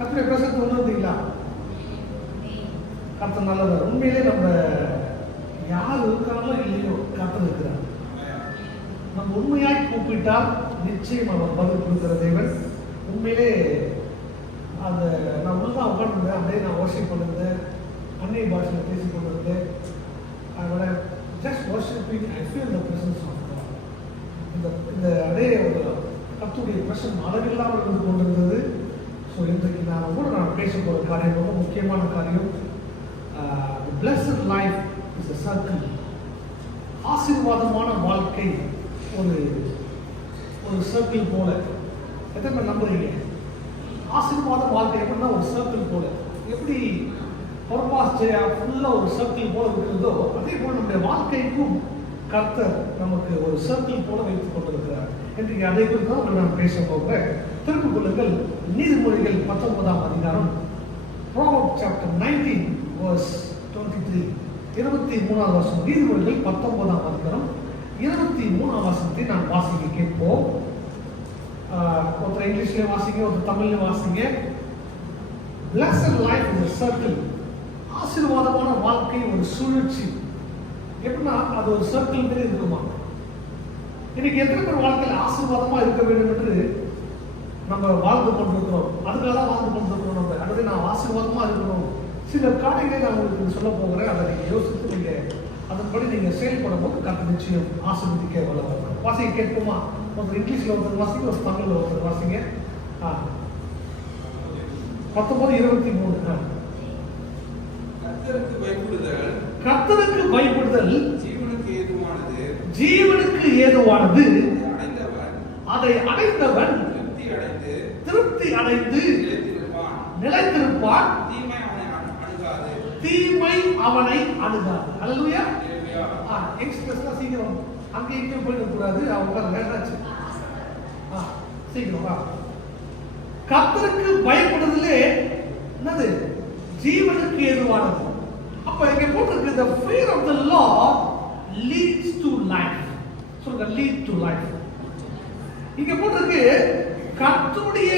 கர்த்தருடைய பிரசனத்தை உணர்ந்தீங்களா? கர்த்தர் நல்லவர். உண்மையிலே நம்ம யார் இருக்கிறாங்களோ இல்லையோ கர்த்தர் இருக்கிறார். நம்ம உண்மையாய் கூப்பிட்டால் நிச்சயம் அவர் பதில் கொடுக்கிற தேவன். உண்மையிலே அந்த நான் உள்ளதான் உட்காந்துருந்தேன், அப்படியே நான் வர்ஷிப் பண்ணிருந்தேன், அந்நிய பாஷையில் பேசிக் கொண்டிருந்தேன். அதோட just worshipping I feel the presence of God. இந்த அப்படியே ஒரு கர்த்தருடைய பிரசன்னம் அளவில்லாமல் இருந்து கொண்டிருந்தது. ஸோ இன்றைக்கு நான் பேச போகிற காரியம் ரொம்ப முக்கியமான காரியம். The blessed life is a circle. ஆசீர்வாதமான வாழ்க்கை ஒரு சர்க்கிள் போல. எத்தனை பேர் நம்புறீங்க? ஆசீர்வாத வாழ்க்கை எப்படின்னா ஒரு சர்க்கிள் போல. எப்படி பொறுப்பாஸ்டியா ஃபுல்லாக ஒரு சர்க்கிள் போல இருக்கிறதோ அதே போல் நம்முடைய வாழ்க்கைக்கும் கர்த்தர் நமக்கு ஒரு சர்க்கிள் போல வைத்துக் கொண்டிருக்கிறார். இன்றைக்கு அதை குறித்து தான் நான் பேச போகிறேன். திருப்பிக் கொள்ளுங்கள் நீதிமொழிகள் 19ஆம் அதிகாரம், Proverbs chapter 19 verse 23, 23ஆம் வசனம். நீதிமொழிகள் 19ஆம் அதிகாரம் 23ஆம் வசனத்தை நான் வாசிக்க கேட்போம். ஒருத்தர் இங்கிலீஷ்ல வாசிங்க, ஒருத்தர் தமிழ்ல வாசிங்க. Blessed life is a circle. ஆசீர்வாதமான வாழ்க்கை ஒரு சுழற்சி. எப்படின்னா அது ஒரு சர்க்கிள் மாதிரி இருக்குமா? இன்னைக்கு எத்தனை பேர் வாழ்க்கையில் ஆசீர்வாதமா இருக்க வேண்டும் என்று நம்ம வாழ்ந்து கொண்டிருக்கிறோம்? அதுக்காக தான் வாழ்ந்து கொண்டிருக்கிறோம். நம்ம அடுத்து நான் ஆசீர்வாதமா இருக்கணும். சில காரியங்களை நான் உங்களுக்கு சொல்ல போகிறேன். அதை நீங்க யோசித்து நீங்க அதன்படி நீங்க செயல்படும் போது கர்த்தர் நிச்சயம் ஆசீர்வதிக்க வல்லவர். வாசிக்க கேட்போமா? ஒருத்தர் இங்கிலீஷ்ல ஒருத்தர் வாசிங்க, ஒரு தமிழ்ல ஒருத்தர் வாசிங்க. 19:23. கர்த்தருக்கு பயப்படுதல் ஜீவனுக்கு ஏதுவானது, அதை அடைந்தவன் திருப்தி அடைந்து நிலைத்திருப்பான், தீமை அவனை அணுகாது. அல்லேலூயா. எக்ஸ்பிரஸ்ல சீக்கிரம் அங்கே இங்கே போயிட கூடாது. அவங்க லேட்டாச்சு. சீக்கிரம் வா. கர்த்தருக்கு பயப்படுதலே என்னது? ஜீவனுக்கு ஏதுவானது. அப்ப இங்க போட்டிருக்கு the fear of the Lord leads to life. சொல்லுங்க, lead to life. இங்க போட்டிருக்கு கர்த்தருடைய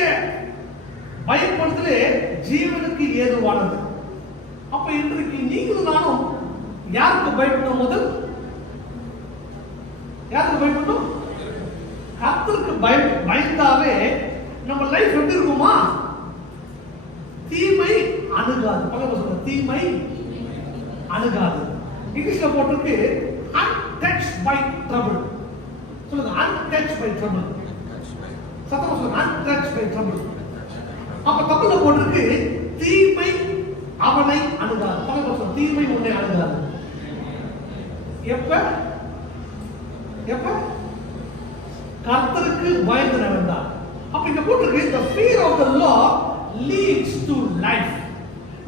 பயப்படுதலே ஜீவனுக்கு ஏதுவானது. அப்ப இன்றைக்கு நீங்களும் நானும் யாருக்கு பயப்படணும்? முதல் யாருக்கு பயப்படணும்? கர்த்தருக்கு பயந்தாவே நம்ம லைஃப் எப்படி இருக்குமா? தீமை அணுகாது. பக்கத்துல சொல்லுங்க, தீமை அணுகாது. இங்கிலீஷ்ல போட்டிருக்கு untouched by trouble. சொல்லுங்க, untouched by trouble. சத்தமா சொல்லுங்க, untouched by trouble. அப்ப தமிழ்ல போட்டிருக்கு தீமை அவனை அணுகாது. பக்கத்துல சொல்லுங்க, தீமை உன்னை அணுகாது. எப்ப கர்த்தருக்கு பயந்து நடந்தார். அப்ப இங்க போட்டிருக்கு the fear of the Lord leads to life.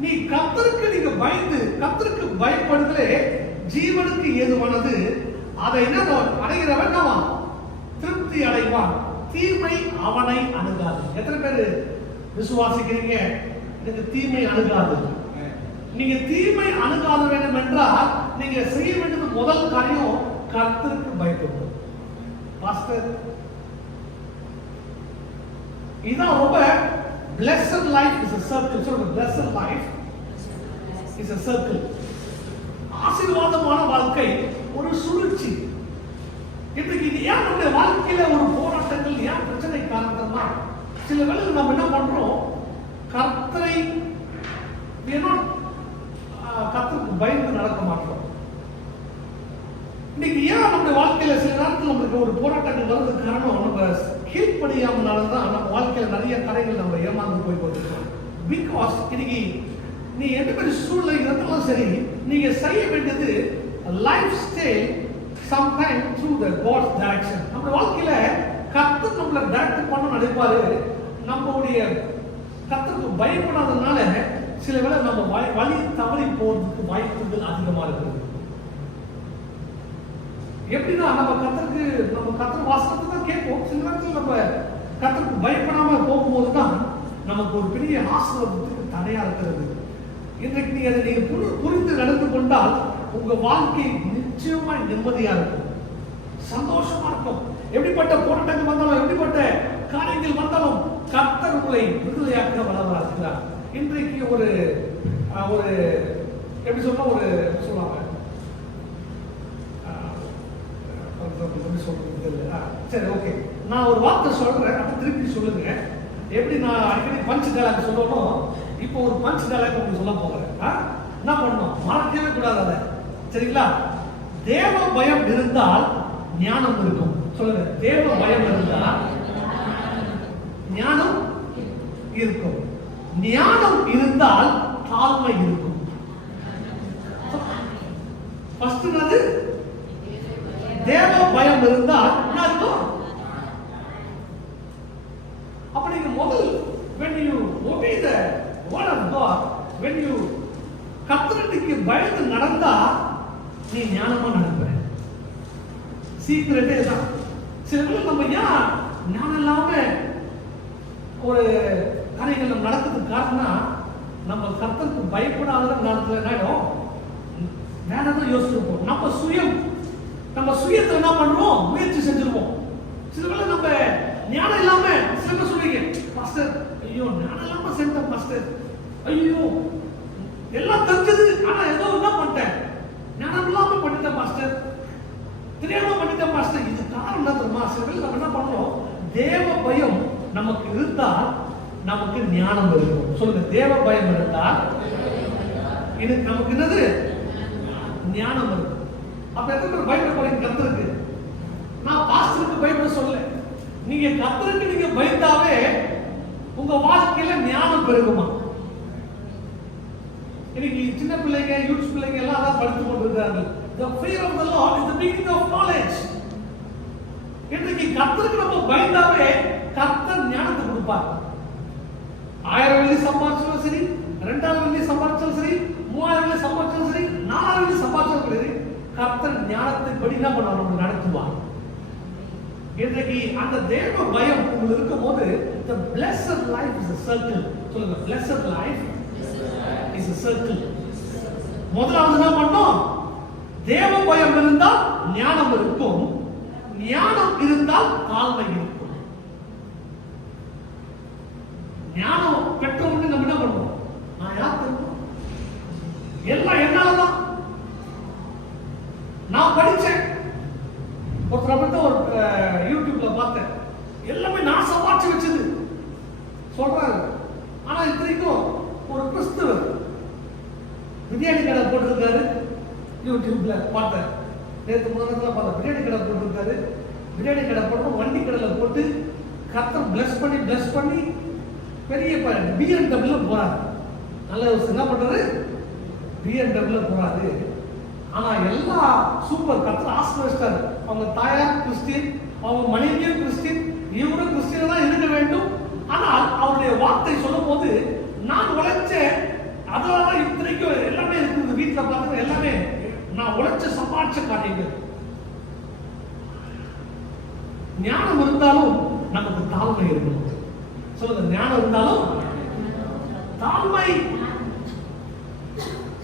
நீ கர்த்தருக்கு நீங்க பயந்து கர்த்தருக்கு பயப்படுதலே ஜீவனுக்கு ஏதுவானது, அதை என்ன அடைகிறவன் என்னவா? திருப்தி அடைவான், தீமை அவனை அணுகாது. எத்தனை பேர் விசுவாசிக்கிறீங்க எனக்கு தீமை அணுகாது? நீங்க தீமை அணுகாத வேண்டும் என்றால் நீங்க செய்ய வேண்டியது முதல் காரியம் கர்த்தருக்கு பயப்படணும். பாஸ்டர், இதான் ரொம்ப blessed life is a circle. சொல்லுங்க, blessed life is a circle. ஆசீர்வாதமான வாழ்க்கை ஒரு சுழற்சி. இன்னைக்கு ஏன் நம்முடைய வாழ்க்கையில ஒரு போராட்டங்கள், ஏன் பிரச்சனை காரணமா சில வேளைகள் நம்ம என்ன பண்றோம்? கர்த்தரை கர்த்தருக்கு பயந்து நடக்க மாட்டோம். இன்னைக்கு ஏன் நம்முடைய வாழ்க்கையில சில நேரத்தில் நம்மளுக்கு ஒரு போராட்டங்கள் வர்றதுக்கு காரணம் நம்ம கீழ்ப்படியாமனாலதான் நம்ம வாழ்க்கையில நிறைய கடைகள் நம்ம ஏமாந்து போய் கொண்டிருக்கோம். பிகாஸ் இன்னைக்கு நீ எந்த மாதிரி சூழ்நிலை இருந்தாலும் சரி, நீங்க செய்ய வேண்டியது lifestyle sometime through the God's direction. நம்ம வாழ்க்கையில கர்த்தர் நம்மள டைரக்ட் பண்ண நினைப்பாரு. நம்மளுடைய கர்த்தருக்கு பயப்படாதனால சில வேளை நம்ம வழி தவறி போறதுக்கு வாய்ப்புகள் அதிகமா இருக்குது. எப்படின்னா நம்ம கர்த்தர் வாசனத்தை தான் கேட்போம். சில நேரத்தில் நம்ம கர்த்தருக்கு பயப்படாம போகும்போது தான் நமக்கு ஒரு பெரிய ஆசீர்வாதத்துக்கு தடையா இருக்கிறது. இன்றைக்கு நீ அதை புரிந்து நடந்து கொண்டால் உங்க வாழ்க்கை நிச்சயமா நிம்மதியா இருக்கும், சந்தோஷமா இருக்கும். எப்படிப்பட்ட போராட்டங்கள் வந்தாலும், எப்படிப்பட்ட காரியங்கள் வந்தாலும் கர்த்தர் உங்களை உங்களை விடுதலையாக்க வல்லவராக இருக்கிறார். இன்றைக்கு ஒரு ஒரு எப்படி சொன்னா ஒரு சொல்லுவாங்க, சரி ஓகே, நான் ஒரு வார்த்தை சொல்றேன், அப்ப திருப்பி சொல்லுங்க. எப்படி நான் அடிக்கடி பஞ்ச் டயலாக் சொல்லணும், இப்போ ஒரு பஞ்ச் டயலாக் உங்களுக்கு சொல்ல போகிறேன். என்ன பண்ணணும், மறக்கவே கூடாது அதை, சரிங்களா? தேவ பயம் இருந்தால் ஞானம் இருக்கும். சொல்லுங்க, தேவ பயம் இருந்தால் ஞானம் இருக்கும். ஞானம் இருந்தால் தாழ்மை இருக்கும். ஃபர்ஸ்ட் என்னது? தேவ பயம் இருந்தால் என்ன இருக்கும்? அப்ப நீங்க முதல் when you obey the word of God, when you கர்த்தருக்கு பயந்து நடந்தா நீ ஞானமா நடப்ப. சீக்கிரட்டே தான். சில பேர் நம்ம ஏன் ஞானம் இல்லாம ஒரு காரியங்கள் நம்ம நடக்கிறதுக்கு காரணம், நம்ம கர்த்தருக்கு பயப்படாத நேரத்தில் என்னாயிடும், வேறதான் யோசிச்சிருப்போம். நம்ம சுயத்தை என்ன பண்ணுவோம், முயற்சி செஞ்சிருப்போம். சில பேர் நம்ம ஞானம் இல்லாம சில பேர் சொல்றீங்க, மாஸ்டர் ஐயோ ஞானம் இல்லாம செஞ்சேன் மாஸ்டர், ஐயோ எல்லாம் தெரிஞ்சது ஆனா ஏதோ என்ன பண்ணிட்டேன், ஞானம் இல்லாம பண்ணிட்டேன் மாஸ்டர், தெரியாம பண்ணிட்டேன் மாஸ்டர். இது காரணம் என்ன தெரியுமா? சில பேர் நம்ம என்ன பண்றோம், தேவ பயம் நமக்கு இருந்தால் நமக்கு ஞானம் இருக்கும். சொல்லுங்க, தேவ பயம் இருந்தால் இது நமக்கு என்னது, ஞானம் இருக்கும். அப்ப எத்தனை பேர் பயப்பட போறீங்க கர்த்தருக்கு? நான் பாஸ்டருக்கு பயப்பட சொல்ல, நீங்க கர்த்தருக்கு நீங்க பயந்தாவே உங்க வாழ்க்கையில ஞானம் பெருகுமா? இன்னைக்கு சின்ன பிள்ளைங்க, யூத் பிள்ளைங்க எல்லாம் அதான் படித்து கொண்டிருக்கிறார்கள். The fear of the Lord is the beginning of knowledge. இன்னைக்கு கர்த்தருக்கு நம்ம பயந்தாவே கர்த்தர் ஞானத்தை கொடுப்பார். 1000 வெள்ளி சம்பாதிச்சாலும் சரி, 2000 வெள்ளி சம்பாதிச்சாலும் சரி, 3000 வெள்ளி சம்பாதிச்சாலும் சரி, 4000 வெள்ளி சம்பாதிச்சாலும் சரி, கர்த்தர் ஞானத்தை படி என்ன பண்ணுவார், நம்ம நடத்துவார். இன்றைக்கு அந்த தேவ பயம் உங்களுக்கு இருக்கும் போது the blessed life is a circle. சொல்லுங்க, blessed life is a circle. முதலாவது என்ன பண்ணோம், தேவ பயம் இருந்தால் ஞானம் இருக்கும், ஞானம் இருந்தால் தாழ்மை இருக்கும். ஞானம் பெற்றவங்க நம்ம என்ன பண்ணுவோம், நான் யார் தெரியும், எல்லாம் என்னாலதான், நான் படிச்சேன். ஒருத்தர் வந்து ஒரு யூடியூப்ல பார்த்தேன், எல்லாமே நான் சம்பாதிச்சு வச்சது சொல்றாரு. ஆனா இத்தனைக்கும் ஒரு கிறிஸ்தவர் பிரியாணி கடை போட்டிருக்காரு. யூடியூப்ல பார்த்தேன், நேற்று முதல்ல பார்த்தேன், பிரியாணி கடை போட்டிருக்காரு. பிரியாணி கடை போட்டு வண்டி கடையில போட்டு கர்த்தர் பிளஸ் பண்ணி பெரிய BMW போறாரு. நல்ல என்ன பண்றாரு, BMW போறாரு. ஆனா எல்லா சூப்பர் கர்த்தர் ஆசீர்வதிச்சாரு. அவங்க தாயார் கிறிஸ்டியன், அவங்க மனைவியும் கிறிஸ்டியன், இவரும் கிறிஸ்டியன் தான் இருக்க வேண்டும். ஆனால் அவருடைய வார்த்தை சொல்லும் போது, நான் உழைச்சேன், அதனால இத்தனைக்கும் எல்லாமே இருக்குது வீட்டுல பார்த்து, எல்லாமே நான் உழைச்ச சம்பாதிச்ச காரியங்கள். ஞானம் இருந்தாலும் நமக்கு தாழ்மை இருக்கணும். சொல்லுங்க, ஞானம் இருந்தாலும் தாழ்மை.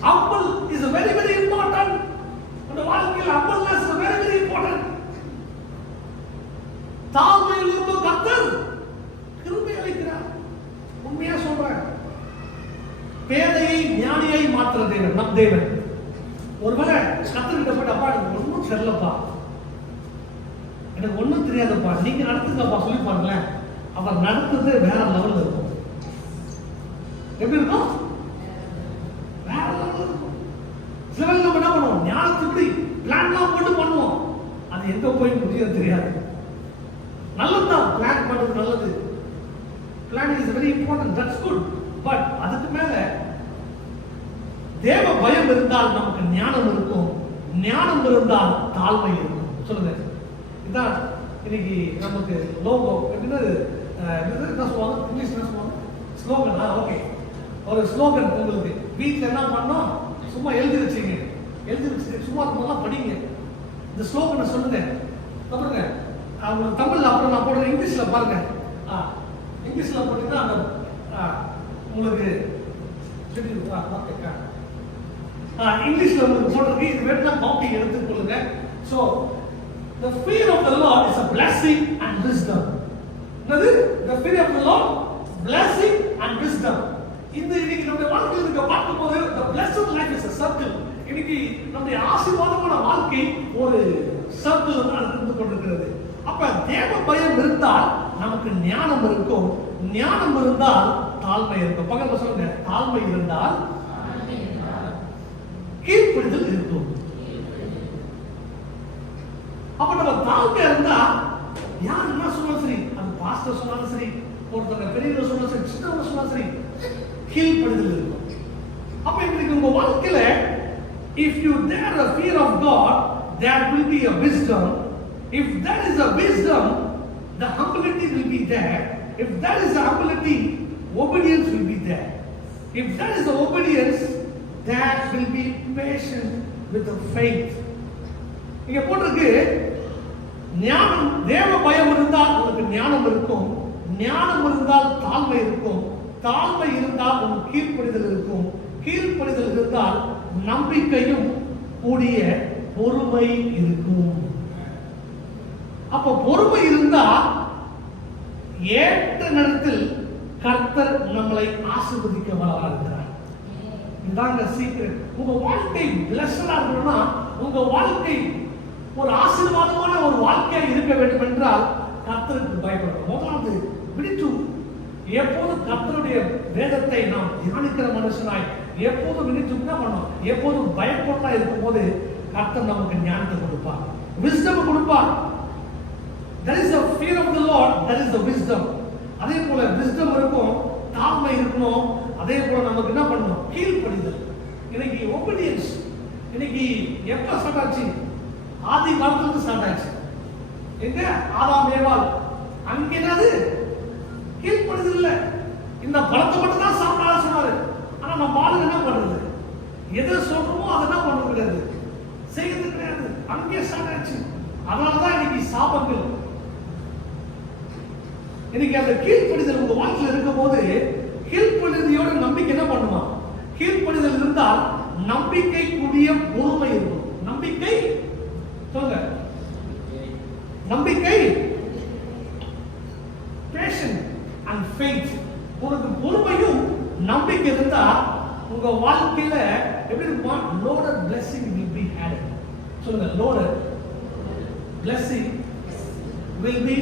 humble is a very very important. இந்த வாழ்க்கையில் humbleness is very very important. தாழ்மையில் இருக்கும் கர்த்தர் கிருபை அளிக்கிறார். உண்மையா சொல்றேன், பேதையை ஞானியை மாற்றுற தேவன் நம் தேவன். ஒருவேளை கர்த்தர்கிட்ட போய், அப்பா எனக்கு ஒன்றும் தெரியலப்பா, எனக்கு ஒன்றும் தெரியாதப்பா, நீங்க நடத்துங்கப்பா சொல்லி பாருங்களேன், அவர் நடத்துறது வேற லெவல்ல இருக்கும். எப்படி இருக்கும், வேற லெவல்ல இருக்கும். சில பேர் நம்ம என்ன பண்ணுவோம், ஞானத்துக்கு பிளான்லாம் போட்டு பண்ணுவோம், அது எங்க போய் முடியாது தெரியாது. நல்லதுதான், பிளான் பண்றது நல்லது, plan is very important, that's good. But அதுக்கு மேல தேவ பயம் இருந்தால் நமக்கு ஞானம் இருக்கும், ஞானம் இருந்தால் தாழ்மை இருக்கும். சொல்லுங்க, இதான் இன்னைக்கு நமக்கு லோகோ. என்னது என்ன சொல்லுவாங்க, இங்கிலீஷ் என்ன சொல்லுவாங்க, ஸ்லோகன். ஓகே, ஒரு ஸ்லோகன் உங்களுக்கு வீட்டில் என்ன பண்ணோம், சும்மா எழுதி வச்சுங்க, சும்மா நல்லா படிங்க. இந்த ஸ்லோகனை சொல்லுங்க, பாருங்க. அவங்க தமிழ்ல அப்புறம் நான் போடுறேன், இங்கிலீஷ்ல பாருங்க. இங்கிலீஷ்ல போட்டீங்கன்னா அந்த உங்களுக்கு இங்கிலீஷ்ல உங்களுக்கு போடுறது, இது வேணும்னா காப்பி எடுத்துக்கொள்ளுங்க. So the fear of the Lord is a blessing and wisdom. என்னது, the fear of the Lord blessing and wisdom. இந்த இன்னைக்கு நம்ம வாழ்க்கையில இருக்க பார்க்கும்போது the blessed life is a circle. இன்னைக்கு நம்முடைய ஆசீர்வாதமான வாழ்க்கை ஒரு சர்க்கிள் தான் இருந்து கொண்டிருக்கிறது. அப்ப தேவ பயம் இருந்தால் நமக்கு ஞானம் இருக்கும், ஞானம் இருந்தால் தாழ்மை இருக்கும். பக்கத்துல சொல்லுங்க, தாழ்மை இருந்தால் கீழ்ப்படிதல் இருக்கும். அப்ப நம்ம தாழ்மையா இருந்தா யார் என்ன சொன்னாலும் சரி, அது பாஸ்டர் சொன்னாலும் சரி, ஒருத்தங்க பெரியவர் சொன்னாலும் சரி, சின்னவர் சொன்னாலும் சரி, கீழ்ப்படிதல் இருக்கும். அப்ப இன்னைக்கு உங்க வாழ்க்கையில if you dare the fear of God, there will be a wisdom. If there is a wisdom, the humility will be there. If there is a humility, obedience will be there. If there is a obedience, there will be patience with the faith. இங்க போட்டிருக்கு, ஞானம் தேவ பயம் இருந்தால் உங்களுக்கு ஞானம் இருக்கும், ஞானம் இருந்தால் தாழ்மை இருக்கும், தாழ்மை இருந்தால் உங்களுக்கு கீழ்ப்படிதல் இருக்கும், கீழ்ப்படிதல் இருந்தால் நம்பிக்கையும் கூடிய பொறுமை இருக்கும். அப்ப பொறுமை இருந்தா ஏற்ற நேரத்தில் கர்த்தர் நம்மளை ஆசீர்வதிக்க வல்லவராகிறார். இதாங்க சீக்ரெட். உங்க வாழ்க்கை பிளஸ்டா இருக்கணும்னா, உங்க வாழ்க்கை ஒரு ஆசீர்வாதமான ஒரு வாழ்க்கையா இருக்க வேண்டும் என்றால் கர்த்தருக்கு பயப்படணும். முதலாவது விழித்து எப்போது கர்த்தருடைய வேதத்தை நாம் தியானிக்கிற மனுஷனாய் எப்போதும் விழித்து என்ன பண்ணணும், எப்போதும் பயப்படா இருக்கும் போது கர்த்தர் நமக்கு ஞானத்தை கொடுப்பார், விஸ்டம் கொடுப்பார். There is a fear of the Lord, there is the wisdom. அதே போல விஸ்டம் இருக்கும், தாழ்மை இருக்கணும். அதே போல நமக்கு என்ன பண்ணணும், கீழ்ப்படிதல். இன்னைக்கு obedience இன்னைக்கு எப்ப ஸ்டார்ட் ஆச்சு? ஆதி காலத்துல ஸ்டார்ட் ஆச்சு. எங்க ஆதாம் ஏவாள் அங்க என்னது கீழ்ப்படிதல் இல்ல. இந்த பழத்தை மட்டும் தான் சாப்பிடா சொன்னாரு. ஆனா நம்ம ஆளுங்க என்ன பண்றது, எதை சொல்றோமோ அதை என்ன பண்றது கிடையாது, செய்யறது கிடையாது. அங்கே ஸ்டார்ட் ஆச்சு. அதனாலதான் இன்னைக்கு சாபங்கள். இன்னைக்கு அந்த கீழ்ப்படிதல் உங்க வாழ்க்கையில் இருக்கும் போது கீழ்ப்படிதலையோட நம்பிக்கை என்ன பண்ணுமா, கீழ்ப்படிதல் இருந்தால் நம்பிக்கை கூடிய பொறுமை இருக்கும். நம்பிக்கை சொல்லுங்க, நம்பிக்கை பேஷன் அண்ட் ஃபெய்த். உனக்கு பொறுமையும் நம்பிக்கை இருந்தா உங்க வாழ்க்கையில எப்படி இருக்குமா, loaded blessing will be added. சொல்லுங்க, loaded blessing will be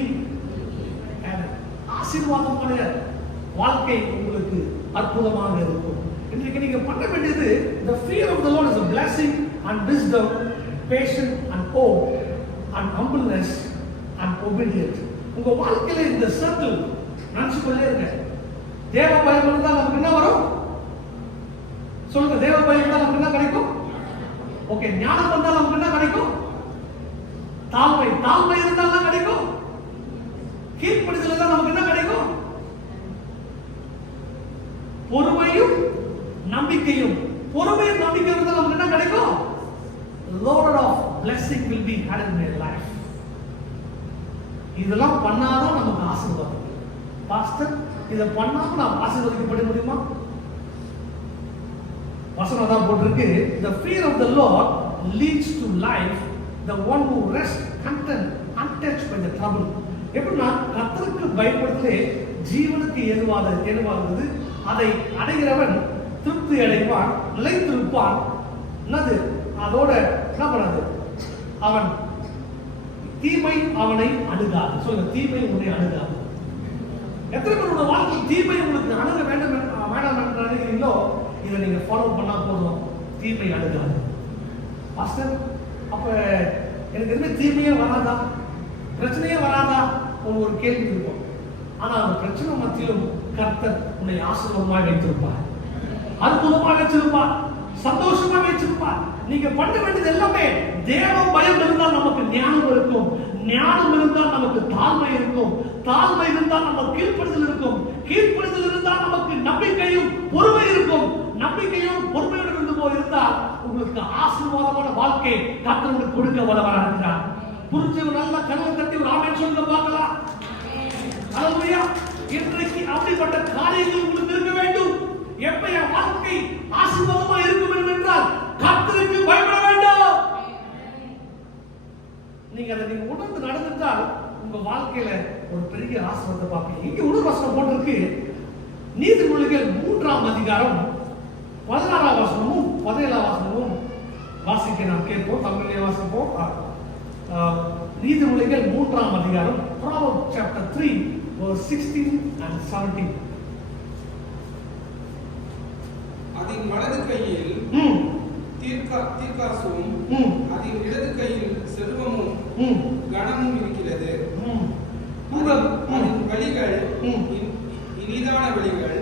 added. ஆசீர்வாதமான வாழ்க்கை உங்களுக்கு அற்புதமாக இருக்கும். இன்றைக்கு நீங்க பண்ண வேண்டியது, the fear of the Lord is a blessing and wisdom, patience and hope and humbleness and obedience. உங்க வாழ்க்கையில இந்த சர்க்கிள் நினைச்சு கொண்டே இருங்க. தேவ பயம் இருந்தால் நமக்கு என்ன வரும் சொல்லுங்க, தேவ பயம் இருந்தால் நமக்கு என்ன கிடைக்கும்? ஓகே, ஞானம் வந்தால் நமக்கு என்ன கிடைக்கும்? தாழ்மை. தாழ்மை இருந்தால் என்ன கிடைக்கும்? கீழ்ப்படிதல் இருந்தால் நமக்கு என்ன கிடைக்கும்? பொறுமையும் நம்பிக்கையும். பொறுமையும் நம்பிக்கை இருந்தால் நமக்கு என்ன கிடைக்கும்? Lord of blessing will be added in your life. இதெல்லாம் பண்ணாதான் நமக்கு ஆசீர்வாதம். பாஸ்டர், இதை பண்ணாம நாம் ஆசீர்வதிக்கப்பட முடியுமா? வசனம் தான் போட்டிருக்கு, the fear of the Lord leads to life, the one who rests content untouched by the trouble. எப்படின்னா கர்த்தருக்கு பயப்படுதலே ஜீவனுக்கு ஏதுவாகிறது. அதை அடைகிறவன் திருப்தி அடைவான், நிலைத்திருப்பான். என்னது அதோட என்ன பண்ணாது, அவன் தீமை அவனை அணுகாது. சொல்லுங்க, தீமை உன்னை அணுகாது. எத்தனை பேரோட வாழ்க்கையில் தீமை உங்களுக்கு அணுக வேண்டும் வேண்டாம் என்று அணுகிறீங்களோ இதை நீங்க ஃபாலோ பண்ணா போதும், தீமை அணுகாது. பாஸ்டர், அப்ப எனக்கு எதுவுமே தீமையே வராதா, பிரச்சனையே வராதா ஒரு கேள்வி இருக்கும். ஆனா அந்த பிரச்சனை மத்தியிலும் கர்த்தர் உன்னை ஆசீர்வாதமாக வைத்திருப்பார், அற்புதமாக வச்சிருப்பார், சந்தோஷமாக வச்சிருப்பார். நீங்க பண்ண வேண்டியது எல்லாமே தேவ பயம் இருந்தால் நமக்கு ஞானம் இருக்கும், ஞானம் இருந்தால் நமக்கு தாழ்மை இருக்கும், தாழ்மை இருந்தால் நமக்கு கீழ்ப்படிதல் இருக்கும், கீழ்ப்படிதல் இருந்தால் நமக்கு நம்பிக்கையும் பொறுமை இருக்கும், நம்பிக்கையும் பொறுமையுடன் இருந்தால் உங்களுக்கு ஆசீர்வாதமான வாழ்க்கை கர்த்தர் உங்களுக்கு கொடுக்க வல்லவராக இருக்கிறார். புரிஞ்சவங்க நல்லா கண்ணை தட்டி ஒரு ஆமென் சொல்லுங்க பார்க்கலாம். ஹல்லேலூயா. இன்றைக்கு அப்படிப்பட்ட காரியங்கள் உங்களுக்கு இருக்க வேண்டும். எப்ப என் வாழ்க்கை ஆசீர்வாதமா இருக்கும் என்றால் கர்த்தருக்கு பயப்பட வேண்டும். நீங்க அதை உணர்ந்து நடந்துட்டால் உங்க வாழ்க்கையில ஒரு பெரிய ஆசீர்வாதத்தை பார்ப்பீங்க. இங்க ஒரு வசனம் போட்டிருக்கு, நீதிமொழிகள் 3ஆம் அதிகாரம் 16ஆம் வசனமும் 17ஆம் வசனமும் வாசிக்க நாம் கேட்போம். தமிழிலே வாசிப்போம். நீதிமொழிகள் 3ஆம் அதிகாரம், Proverbs chapter 3 verse 16 and 17. அதின் வலது கையில் தீர்க்காசும் அதின் இடது கையில் செல்வமும் கனமும் இருக்கிறது. அதன் வழிகள் இனிதான வழிகள்,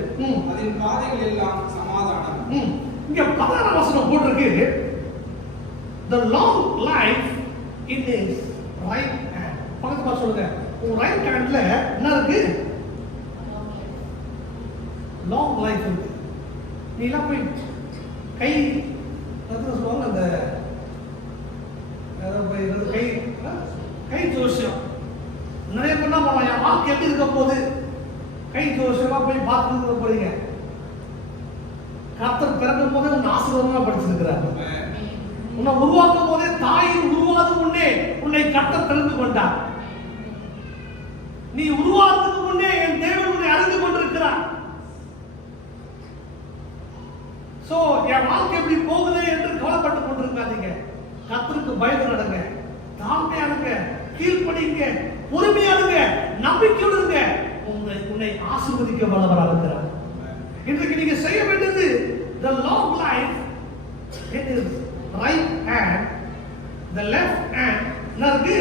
அதன் பாதைகள் எல்லாம் சமாதானம். இங்க 16ஆம் வசனம் போட்டிருக்கு, the long life in his right hand. பக்கத்துல சொல்லுங்க, உன் ரைட் ஹேண்ட்ல என்ன இருக்கு? லாங் லைஃப் இருக்கு. நீ எல்லாம் போய் கை சொல்லுவாங்க, அந்த கை ஜோசியம் நிறைய பேர் என்ன பண்ணுவாங்க, என் வாழ்க்கை எப்படி இருக்க போகுது, கை ஜோசியமா போய் பார்த்துட்டு போறீங்க. கர்த்தர் பிறக்கும் போதே உன்னை ஆசீர்வாதமா படிச்சிருக்கிறார். உன்னை உருவாக்கும் போதே, தாயின் உருவாக்கும் முன்னே உன்னை கர்த்தர் தெரிந்து கொண்டார். நீ உருவாக்குறதுக்கு முன்னே என் தேவன் உன்னை அறிந்து கொண்டிருக்கிறார். சோ என் வாழ்க்கை எப்படி போகுது என்று கவலைப்பட்டு கொண்டிருக்காதீங்க. கர்த்தருக்கு பயந்து நடங்க, தாழ்மையா இருங்க, கீழ்ப்படிங்க, பொறுமையா இருங்க, நம்பிக்கையோடு இருங்க. உன்னை ஆசீர்வதிக்க வல்லவராக இருக்கிறார். இன்றைக்கு நீங்க செய்ய வேண்டியது, the long life in his right hand, the left hand என்ன இருக்கு?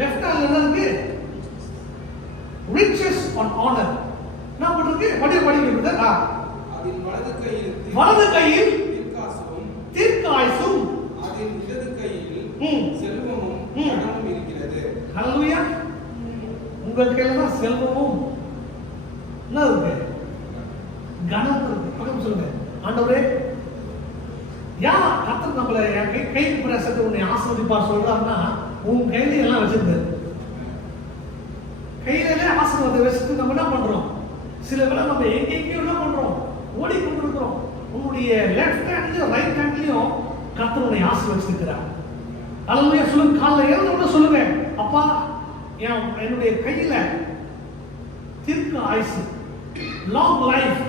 left hand என்ன இருக்கு? riches on honor. என்ன போட்டிருக்கு? படிங்க. அதின் வலது கையில் தீர்க்காசும் அதின் இடது கையில் செல்வமும் கனமும் இருக்கிறது. ஹல்லேலூயா. உங்க கையில தான் செல்வமும் என்ன இருக்கு? கனம் இருக்கு. பக்கம் சொல்லுங்க, ஆண்டவரே, யா கர்த்தர் நம்மள கை பிரசத்தை உன்னை ஆசீர்வதிப்பார் சொல்றாருன்னா, உன் கையில எல்லாம் வச்சிருக்காரு. கையிலே ஆசீர்வாதத்தை வச்சுட்டு நம்ம என்ன பண்றோம்? சில வேளை நம்ம எங்கெங்கேயோ என்ன பண்றோம்? ஓடிக்கொண்டிருக்கிறோம். உன்னுடைய லெஃப்ட் ஹேண்ட்லயும் ரைட் ஹேண்ட்லயும் கர்த்தர் உன்னை ஆசீர்வதிச்சிருக்கிறார். ஹல்லேலூயா. சொல்லுங்க, காலைல எழுந்தவுடனே சொல்லுங்க, அப்பா என்னுடைய கையில தீர்க்க ஆயுசு, லாங் லைஃப்.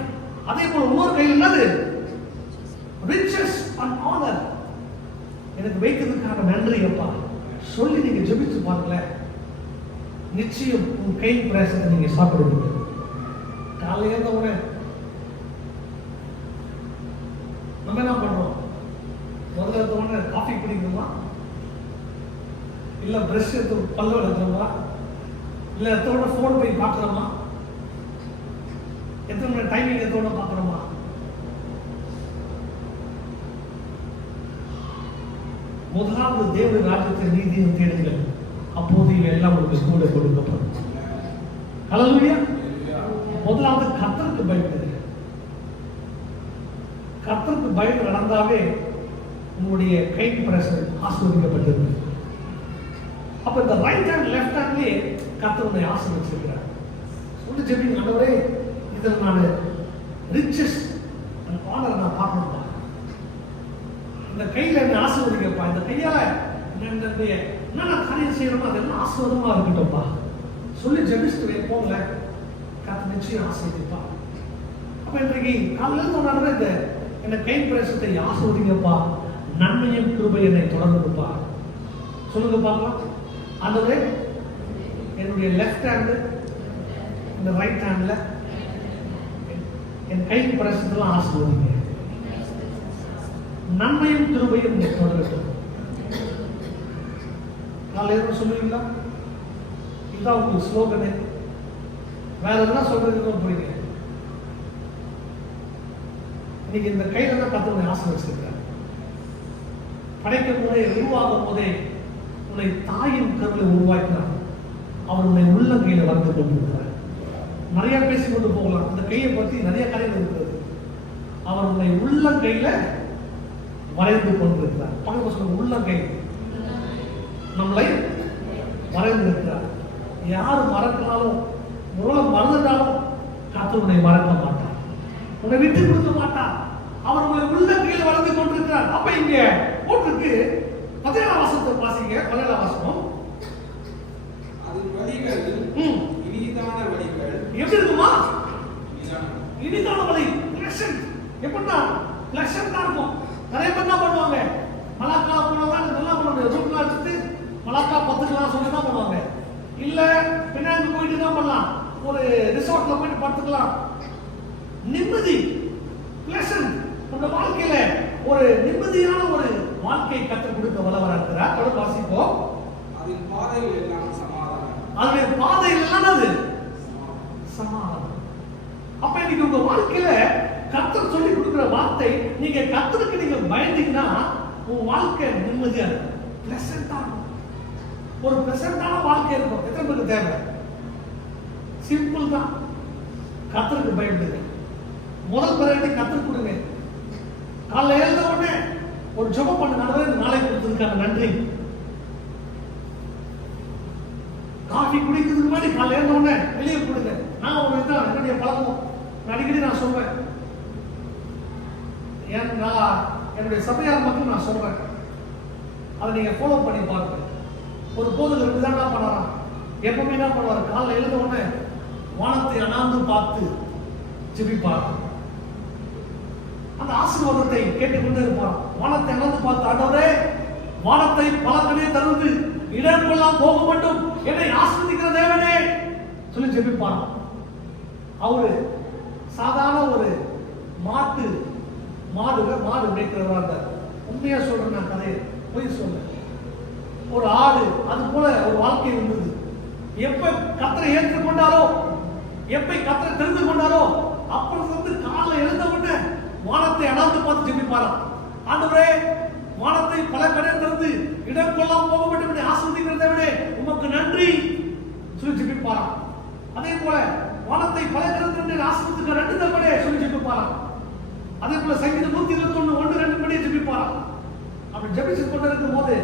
அதே போல இன்னொரு கையில் என்னது? Riches and honour. எனக்கு வைத்ததுக்காக நன்றி அப்பா சொல்லி நீங்க ஜெபிச்சு பாருங்களேன். நிச்சயம் உன் கை பிரசத்தை நீங்க சாப்பிடுவீங்க. காலையில இருந்தவுடனே நம்ம என்ன பண்றோம்? முதல்ல இருந்தவுடனே காஃபி குடிக்கணுமா, இல்ல பிரஷ் எடுத்து பல்ல விளக்குறோமா, இல்ல எடுத்தோட போன் போய் பார்க்கறோமா, எத்தனை மணி டைமிங் எடுத்தோட பார்க்கறோமா? முதலாவது தேவ ராஜ்யத்தை நீதியும் தேடுங்கள், அப்போது இவையெல்லாம் உங்களுக்கு கூட கொடுக்கப்படும். ஹல்லேலூயா. முதலாவது கர்த்தருக்கு பயப்படுங்க. கர்த்தருக்கு பயந்து நடந்தாவே உங்களுடைய கை பிரஷர் ஆசீர்வதிக்கப்பட்டிருக்கு. அப்ப இந்த ரைட் ஹேண்ட் லெஃப்ட் ஹேண்ட்லயே கர்த்தர் உன்னை ஆசீர்வதிச்சிருக்கிறார். சொல்லி ஜெபிங்க, ஆண்டவரே, இதில் நான் ரிச்சஸ் அண்ட் ஆனர் நான் பார்க்கணும்பா. இந்த கையில என்ன ஆசீர்வதிக்கப்பா. இந்த கையால என்னென்ன காரியம் செய்யணுமோ அதெல்லாம் ஆசீர்வாதமா இருக்கட்டும்பா சொல்லி ஜெபிச்சுட்டு வைப்போம்ல, கர்த்தர் நிச்சயம் ஆசீர்வதிப்பா. அப்ப இன்றைக்கு காலையில சொன்னாலும் இந்த என்ன கை பிரசத்தை ஆசீர்வதிங்கப்பா, நன்மையும் கிருபை என்னை தொடர்ந்துப்பா சொல்லுங்க பார்க்கலாம். ஆண்டவரே, என்னுடைய லெஃப்ட் ஹேண்டு இந்த ரைட் ஹேண்ட்ல என் கை பிரசத்தெல்லாம் ஆசீர்வதிங்க, நன்மையும் கிருபையும் தொடரட்டும். காலையில சொல்லுவீங்களா? இதுதான் உங்களுக்கு ஸ்லோகனே. வேற எதுனா சொல்றதுக்கு போறீங்க. இன்னைக்கு இந்த கையில தான் கர்த்தர் ஆசீர்வதிச்சிருக்கார். படைக்கும் போதே, உருவாகும் போதே உன்னை தாயின் கருவில் உருவாக்கினார். அவர் உன்னை உள்ளங்கையில வந்து கொண்டிருக்கிறார். நிறைய பேசிக்கொண்டு போகலாம். அந்த கையை பற்றி நிறைய கதைகள் இருக்கிறது. அவர் உன்னை உள்ளங்கையில வரைந்து கொண்டிருக்கிறார். பக்கத்துல சொல்லுங்க, உள்ளங்கை நம்மளை வரைந்து இருக்கிறார். யாரு மறக்கினாலும், மூலம் மறந்துட்டாலும் கர்த்தர் உன்னை மறக்க மாட்டார், உன்னை விட்டு கொடுக்க மாட்டார். அவர் உங்களை உள்ளங்கையில் வரைந்து கொண்டிருக்கிறார். அப்ப இங்க போட்டிருக்கு 17ஆம் வசனத்தை வாசிங்க. 17ஆம் வசனம், அது வழிகள் இனிதான வழிகள். எப்படி இருக்குமா? இனிதான இனிதான வழி பிளசன்ட். எப்படின்னா பிளசன்டா இருக்கும். நிறைய பேர் என்ன பண்ணுவாங்க, மலாக்கா போனதா நல்லா பண்ணுவாங்க, ரூம்ல வச்சுட்டு மலாக்கா பத்துக்கலாம் சொல்லி தான் பண்ணுவாங்க. இல்ல பின்னாடி போயிட்டு தான் பண்ணலாம், ஒரு ரிசார்ட்ல போயிட்டு படுத்துக்கலாம். நிம்மதி பிளசன்ட். உங்க வாழ்க்கையில ஒரு நிம்மதியான ஒரு வாழ்க்கை கற்றுக் கொடுக்க வல்லவராக இருக்கிறார். தொடர்ந்து வாசிப்போம். அதன் பாதைகள் எல்லாம் சமாதானம். அதனுடைய பாதையில் எல்லாம் அது சமாதானம். அப்ப இன்னைக்கு உங்க வாழ்க்கையில கர்த்தர் சொல்லி கொடுக்கிற வார்த்தை, நீங்க கர்த்தருக்கு நீங்க பயந்தீங்கன்னா உங்க வாழ்க்கை நிம்மதியா இருக்கும், பிளசன்டா இருக்கும். ஒரு பிளசன்டான வாழ்க்கை இருக்கும். எத்தனை பேருக்கு தேவை? சிம்பிள் தான். கர்த்தருக்கு பயந்துங்க. முதல் பிறகு கர்த்தருக்கு கொடுங்க. காலைல எழுந்த உடனே ஒரு ஜெபம் பண்ணுங்க, நாளை கொடுத்ததுக்கான நன்றி. காஃபி குடிக்கிறதுக்கு முன்னாடி காலைல எழுந்த உடனே வெளியே கொடுங்க. நான் ஒரு இதுதான் என்னுடைய பழக்கம். அடிக்கடி நான் சொல்றேன், என்னுடைய சபையார் மக்கள் நான் சொல்றேன், அதை நீங்க ஃபாலோ பண்ணி பாருங்க. ஒரு போதுல இப்படிதான் என்ன பண்ணலாம், எப்பவுமே என்ன பண்ணுவார், காலைல எழுந்த உடனே வானத்தை அண்ணாந்து பார்த்து ஜெபிப்பார். அந்த ஆசீர்வாதத்தை கேட்டுக்கொண்டே இருப்பார். வானத்தை அண்ணாந்து பார்த்து, ஆண்டவரே வானத்தை பலக்கனே தருவது இடமெல்லாம் போக மட்டும் என்னை ஆசீர்வதிக்கிற தேவனே சொல்லி ஜெபிப்பார். அவரு சாதாரண ஒரு மாடு மேய்க்கிறவரா இருந்தார். உண்மையா சொல்றேன், நான் கதையை போய் சொல்ல. ஒரு ஆடு அது போல ஒரு வாழ்க்கை இருந்தது. எப்ப கர்த்தரை ஏற்றுக்கொண்டாரோ, எப்ப கர்த்தரை தெரிந்து கொண்டாரோ, அப்பொழுது வந்து காலைல எழுந்த உடனே வானத்தை அண்ணாந்து பார்த்து ஜெபிப்பாராம். ஆண்டவரே வானத்தை பல கடை திறந்து இடம் கொள்ளாம போக மட்டும் ஆசீர்வதிக்கிற தேவனே உமக்கு நன்றி சொல்லி ஜெபிப்பாராம். அதே போல வானத்தை பல கடை திறந்து ஆசீர்வதிக்கிற நன்றி தேவனே சொல்லி ஜெபிப்பாராம். அதே போல சங்கீதம் 121 1-2 படி ஜெபிப்பாராம். அப்படி ஜெபிச்சு கொண்டிருக்கும் போது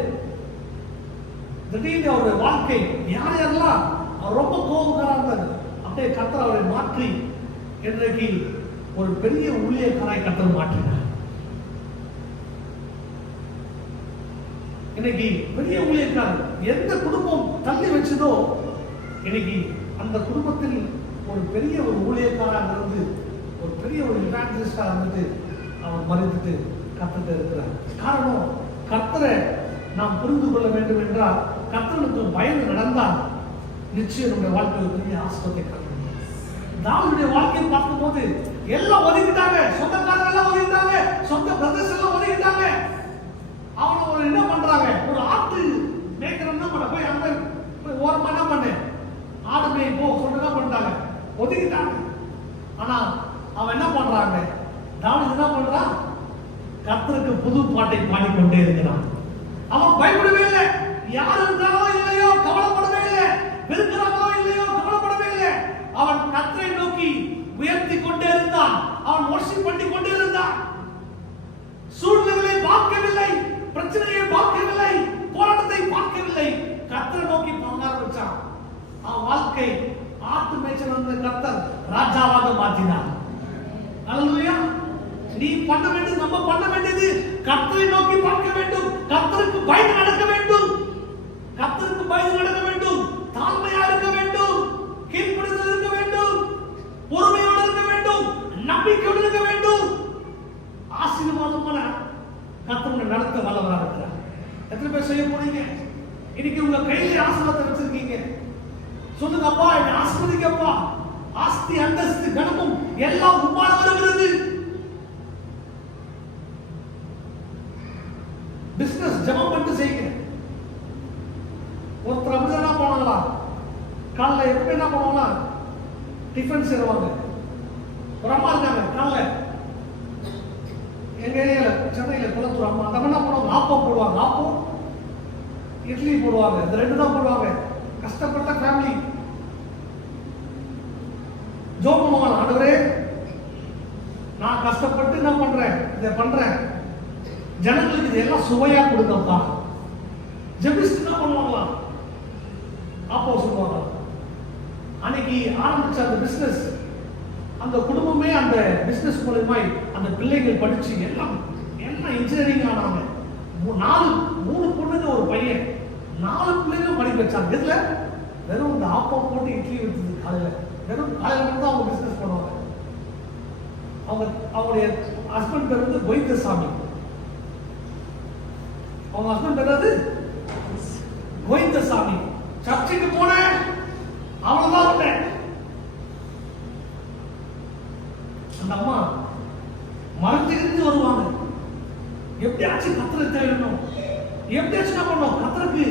திடீர்னு அவருடைய வாழ்க்கை யாரெல்லாம் அவர் ரொம்ப கோபக்காரா இருந்தார், அப்படியே கர்த்தர் அவரை மாற்றி இன்றைக்கு ஒரு பெரிய ஊழியக்காராய் கர்த்தர் மாற்றினார். இன்னைக்கு பெரிய ஊழியக்காரர். எந்த குடும்பம் தள்ளி வச்சதோ இன்னைக்கு அந்த குடும்பத்தில் ஒரு பெரிய ஒரு ஊழியக்காராக இருந்து ஒரு பெரிய ஒரு இவாஞ்சலிஸ்டா இருந்துட்டு அவர் மறைந்துட்டு கர்த்தர் இருக்கிறார். காரணம், கர்த்தரை நாம் புரிந்து கொள்ள வேண்டும் என்றால் கர்த்தருக்கு பயந்து நடந்தால் நிச்சயம் நம்முடைய வாழ்க்கையில் பெரிய ஆசீர்வாதத்தை காண முடியும். தாவீதுடைய வாழ்க்கையை பார்க்கும்போது எல்லாம் ஒதுக்கிட்டாங்க, சொந்தக்காரங்க எல்லாம் ஒதுக்கிட்டாங்க, சொந்த பிரதர்ஸ் எல்லாம் ஒதுக்கிட்டாங்க. அவனை ஒரு என்ன பண்றாங்க, ஒரு ஆட்டு மேய்க்கிறவன் பண்ண போய் அங்க போய் ஓரமா என்ன பண்ண ஆடு மேய் போ சொல்லிட்டு என்ன பண்ணிட்டாங்க, ஒதுக்கிட்டாங்க. ஆனா அவன் என்ன பண்றாங்க, தாவீது என்ன பண்றான், கர்த்தருக்கு புது பாட்டை பாடிக்கொண்டே இருக்கிறான். அவன் பயப்படவே இல்லை. யார் இருந்தாலோ இல்லையோ கவலைப்படவே இல்லை, வெறுக்கிறாங்களோ இல்லையோ கவலைப்படவே இல்லை. அவன் கர்த்தரை நோக்கி உயர்த்தி கொண்டே இருந்தான். அவன் வொர்ஷிப் பண்ணி கொண்டே இருந்தான். சூழ்நிலைகளை பார்க்கவில்லை, பிரச்சனையை பார்க்கவில்லை, போராட்டத்தை பார்க்கவில்லை, கர்த்தரை நோக்கி பார்க்க ஆரம்பிச்சான். அவன் வாழ்க்கை ஆட்டு மேய்ச்சல் வந்த கர்த்தர் ராஜாவாக மாற்றினார். அல்லேலூயா. நீ பண்ண வேண்டியது, நம்ம பண்ண வேண்டியது கர்த்தரை நோக்கி பார்க்க வேண்டும், கர்த்தருக்கு பயந்து நடக்க வேண்டும், கர்த்தருக்கு பயந்து நடக்க வேண்டும், தாழ்மையா இருக்க வேண்டும், கீழ்ப்படிதல் இருக்க வேண்டும், பொறுமையோடு இருக்க வேண்டும், நம்பிக்கையோடு இருக்க வேண்டும். ஆசீர்வாதமான கர்த்தரை நடத்த வல்லவராக இருக்கிறார். எத்தனை பேர் செய்ய போறீங்க? இன்னைக்கு உங்க கையில ஆசீர்வாதத்தை வச்சிருக்கீங்க. சொல்லுங்க, அப்பா என்னை ஆசீர்வதிக்கப்பா. ஆஸ்தி அந்தஸ்து கனமும் எல்லாம் உம்மால வருகிறது. பிசினஸ் ஜெபம் பண்ணிட்டு செய்யுங்க. ஒருத்தர் அப்படிதான் போனாங்களா, காலைல எப்படி என்ன பண்ணுவாங்களா, டிஃபன் செய்வாங்க. ஒரு அம்மா இருக்காங்க, காலைல எங்க ஏரியால சென்னையில குளத்தூர் அம்மா, அந்த என்ன பண்ணுவாங்க, ஆப்பம் போடுவாங்க, ஆப்பம் இட்லி போடுவாங்க, இந்த ரெண்டு தான் போடுவாங்க. கஷ்டப்பட்ட ஃபேமிலி ஜோம் பண்ணுவாங்க, ஆண்டவரே நான் கஷ்டப்பட்டு என்ன பண்றேன், இதை பண்றேன், ஜனங்களுக்கு இதெல்லாம் சுவையா கொடுத்தப்பா. ஜெபிஸ்ட் என்ன பண்ணுவாங்களா, அப்போ சொல்லுவாங்க. அன்னைக்கு ஆரம்பிச்ச அந்த பிசினஸ், அந்த குடும்பமே அந்த பிசினஸ் மூலமா அந்த பிள்ளைகள் படிச்சு எல்லாம் இன்ஜினியரிங் ஆனாங்க. 3 பொண்ணுங்க ஒரு பையன், 4 பிள்ளைங்க படிக்க வச்சாங்க. இதுல வெறும் இந்த ஆப்பம் போட்டு இட்லி வச்சது காலையில, வெறும் காலையில மட்டும் அவங்க பிசினஸ் பண்ணுவாங்க. அவங்களுடைய ஹஸ்பண்ட் பேர் வந்து கோவிந்தசாமி. அவங்க ஹஸ்பண்ட் பேர் கோவிந்தசாமி. சர்ச்சுக்கு போனேன், அவ்வளவுதான் விட்டேன். அந்த அம்மா மறைஞ்சிருந்து வருவாங்க. எப்படியாச்சும் கத்தரை தேடணும், எப்படியாச்சும் என்ன பண்ணணும், கத்தருக்கு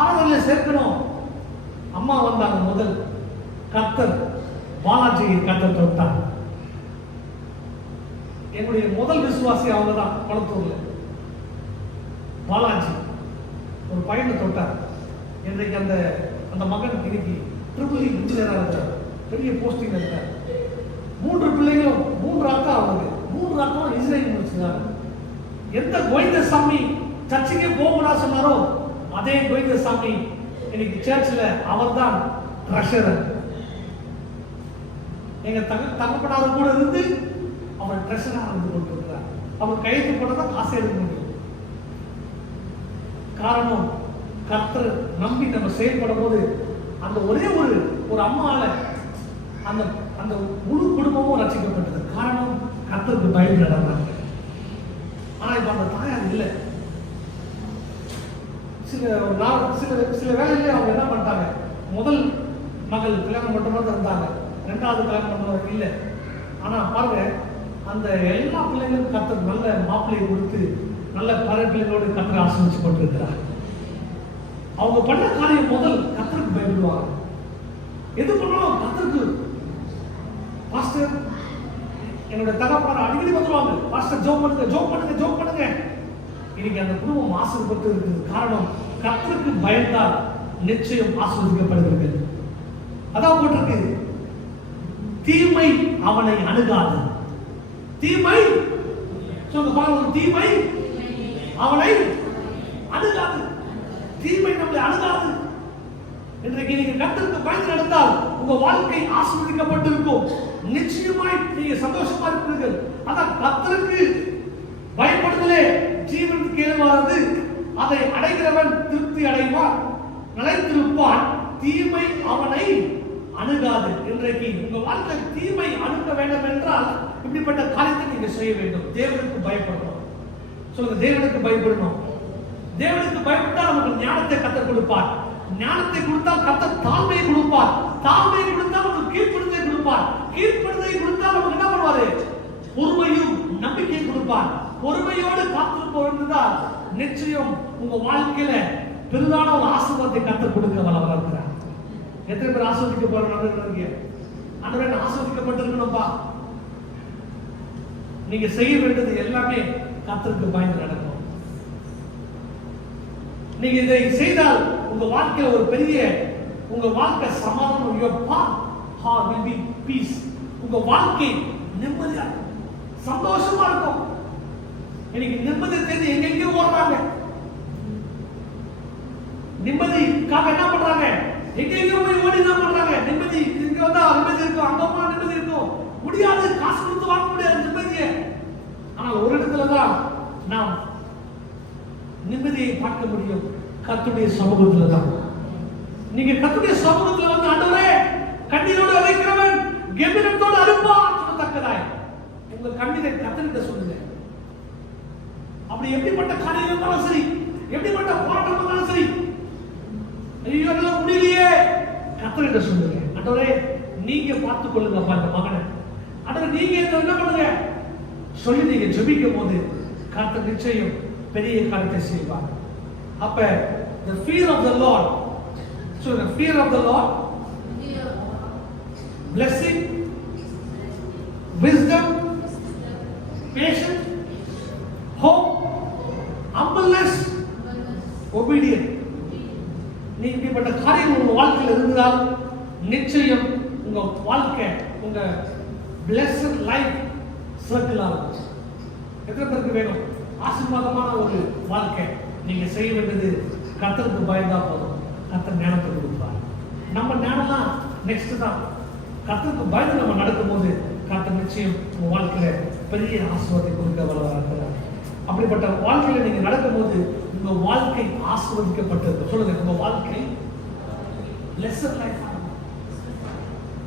ஆராதனையில சேர்க்கணும். அம்மா வந்தாங்க. முதல் கத்தர் பாலாஜியை கத்தர் தொட்டார். என்னுடைய முதல் விசுவாசி அவங்க தான். குளத்தூர்ல பாலாஜி ஒரு பையனை தொட்டார். இன்றைக்கு அந்த மகன் இன்னைக்கு ட்ரிபிள் இன்ஜினியரா இருக்கார், பெரிய போஸ்டிங் இருக்கார். 3 பிள்ளைகளும், 3 அக்கா அவங்களுக்கு, 3 அக்காவும் இன்ஜினியரிங் முடிச்சிருக்காங்க. எந்த கோவிந்தசாமி சர்ச்சுக்கே போகக்கூடாது சொன்னாரோ அதே கோவிந்தசாமி இன்னைக்கு சர்ச்சில் அவர் தான் ட்ரெஷரர். எங்க தகப்பனார் கூட இருந்து அவர் ட்ரெஷரா இருந்து கொண்டிருக்கிறார். அவர் கையெழுத்து போட்டதான் காசு எடுக்க முடியும். காரணம், கர்த்தர் நம்பி நம்ம செயல்படும் போது அந்த ஒரே ஒரு அம்மால அந்த முழு குடும்பமும் ரட்சிக்கப்பட்டது. காரணம், கர்த்தருக்கு பயந்து நடந்தாங்க. ஆனா இப்ப அந்த தாயார் இல்லை. சில வேலையிலே அவங்க என்ன பண்ணிட்டாங்க, முதல் மகள் கல்யாணம் மட்டும்தான் இருந்தாங்க, 2வது கல்யாணம் பண்ணவங்க இல்லை. ஆனா பாருங்க, அந்த எல்லா பிள்ளைங்களும் கர்த்தர் நல்ல மாப்பிள்ளையை கொடுத்து நல்ல பிள்ளைகளோடு கர்த்தர் ஆசீர்வதிச்சு கொண்டிருக்கிறார். அவங்க பண்ண காரியம் முதல் கர்த்தருக்கு பயப்படுவாங்க. எது பண்ணாலும் கர்த்தருக்கு. பாஸ்டர், என்னோட தகப்பனார் அடிக்கடி வந்துருவாங்க, பாஸ்டர் ஜோம் பண்ணுங்க, ஜோம் பண்ணுங்க, ஜோம் பண்ணுங்க. இன்னைக்கு அந்த குடும்பம் ஆசீர்வதிக்கப்பட்டு இருக்குது. காரணம், கர்த்தருக்கு பயந்தால் நிச்சயம் ஆசீர்வதிக்கப்படுகிறது. அதான் போட்டிருக்கு, தீமை அவனை அணுகாது. தீமை சொல்லுங்க, தீமை அவனை அணுகாது. தீமை நம்மளை அணுகாது. இன்றைக்கு நீங்க கர்த்தருக்கு பயந்து நடந்தால் உங்க வாழ்க்கை ஆசீர்வதிக்கப்பட்டிருக்கும். நிச்சயமாய் நீங்க சந்தோஷமா இருப்பீர்கள். அதான் கர்த்தருக்கு பயப்படுதலே ஜீவனுக்கு ஏதுவானது. அதை அடைகிறவன் திருப்தி அடைவான், நிலைத்திருப்பான். தீமை அவனை அணுகாது. இன்றைக்கு உங்க வாழ்க்கை தீமை அணுக வேண்டும் என்றால் இப்படிப்பட்ட காரியத்தை நீங்க செய்ய வேண்டும். தேவனுக்கு பயப்படணும். சொல்லுங்க, தேவனுக்கு பயப்படணும். தேவனுக்கு பயப்பட்டால் நமக்கு ஞானத்தை கத்தர் கொடுப்பார். ஞானத்தை கொடுத்தால் கத்தர் தாழ்மையை கொடுப்பார். தாழ்மையை கொடுத்தால் நமக்கு கீழ்ப்படுதலை கொடுப்பார். கீழ்ப்படுதலை கொடுத்தால் நமக்கு என்ன பண்ணுவாரு? பொறுமையும் நம்பிக்கையை கொடுப்பார். பொறுமையோடு காத்திருப்போம் நிச்சயம் உங்க வாழ்க்கையில பெரிதான ஒரு ஆசீர்வாதத்தை கத்தர் கொடுக்க வல்லவராக இருக்கிறார். எத்தனை பேர் ஆசீர்வதிக்க போறாங்க? அன்றைய ஆசீர்வதிக்கப்பட்டிருக்கணும்பா. நீங்க செய்ய வேண்டியது எல்லாமே கர்த்தருக்கு பயந்து நடக்கும். நீங்க இதை செய்தால் உங்க வாழ்க்கையில ஒரு பெரிய, உங்க வாழ்க்கை சமாதானம், your path will be peace. உங்க வாழ்க்கை நிம்மதியா சந்தோஷமா இருக்கும். இன்னைக்கு நிம்மதியை தேடி எங்கெங்கயோ ஓடுறாங்க. நிம்மதிக்காக என்ன பண்றாங்க? எங்கெங்கயோ போய் ஓடி என்ன பண்றாங்க? நிம்மதி இங்க வந்தா நிம்மதி இருக்கும், அங்க போனா நிம்மதி இருக்கும். முடியாது, காசு கொடுத்து வாங்க முடியாது நிம்மதியை. ஆனால் ஒரு இடத்துலதான் நாம் நிம்மதியை பார்க்க முடியும், கர்த்தருடைய சமூகத்துல தான். நீங்க கர்த்தருடைய சமூகத்துல வந்து ஆண்டவரே கண்ணீரோடு அழைக்கிறவன் கெம்பீரத்தோடு அழுப்பான் சொல்லத்தக்கதாய் உங்க கண்ணீரை கர்த்தர்கிட்ட சொல்லுங்க. அப்படி எப்படிப்பட்ட காரியம் இருந்தாலும் சரி, எப்படிப்பட்ட போராட்டம் இருந்தாலும் சரி, ஐயோ என்னால முடியலையே, கர்த்தர்கிட்ட சொல்லுங்க. ஆண்டவரே நீங்க பார்த்துக் கொள்ளுங்கப்பா இந்த மகனை. ஆண்டவரே நீங்க என்ன பண்ணுங்க சொல்லி நீங்க ஜெபிக்கும் போது கர்த்தர் நிச்சயம் பெரிய காரியத்தை செய்வார். அப்ப the fear of the Lord, so the fear of the Lord, blessing, wisdom, patience, hope, humbleness, obedience. நீங்க இப்படிப்பட்ட காரியம் உங்க வாழ்க்கையில் இருந்தால் நிச்சயம் உங்க வாழ்க்கை, உங்க blessed life சர்க்கிள் ஆகும். எத்தனை பேருக்கு வேணும் ஆசீர்வாதமான ஒரு வாழ்க்கை? நீங்க செய்ய வேண்டியது கர்த்தருக்கு பயந்தா போதும், கர்த்தர் ஞானத்தை கொடுப்பார். நம்ம ஞானம்லாம் நெக்ஸ்ட் தான். கர்த்தருக்கு பயந்து நம்ம நடக்கும்போது கர்த்தர் நிச்சயம் உங்க வாழ்க்கையில பெரிய ஆசீர்வாதத்தை கொடுக்க வல்லவராக. அப்படிப்பட்ட வாழ்க்கையில நீங்க நடக்கும்போது உங்க வாழ்க்கை ஆசீர்வதிக்கப்பட்டிருக்கு. சொல்லுங்க, உங்க வாழ்க்கை லெசர் லைஃப்.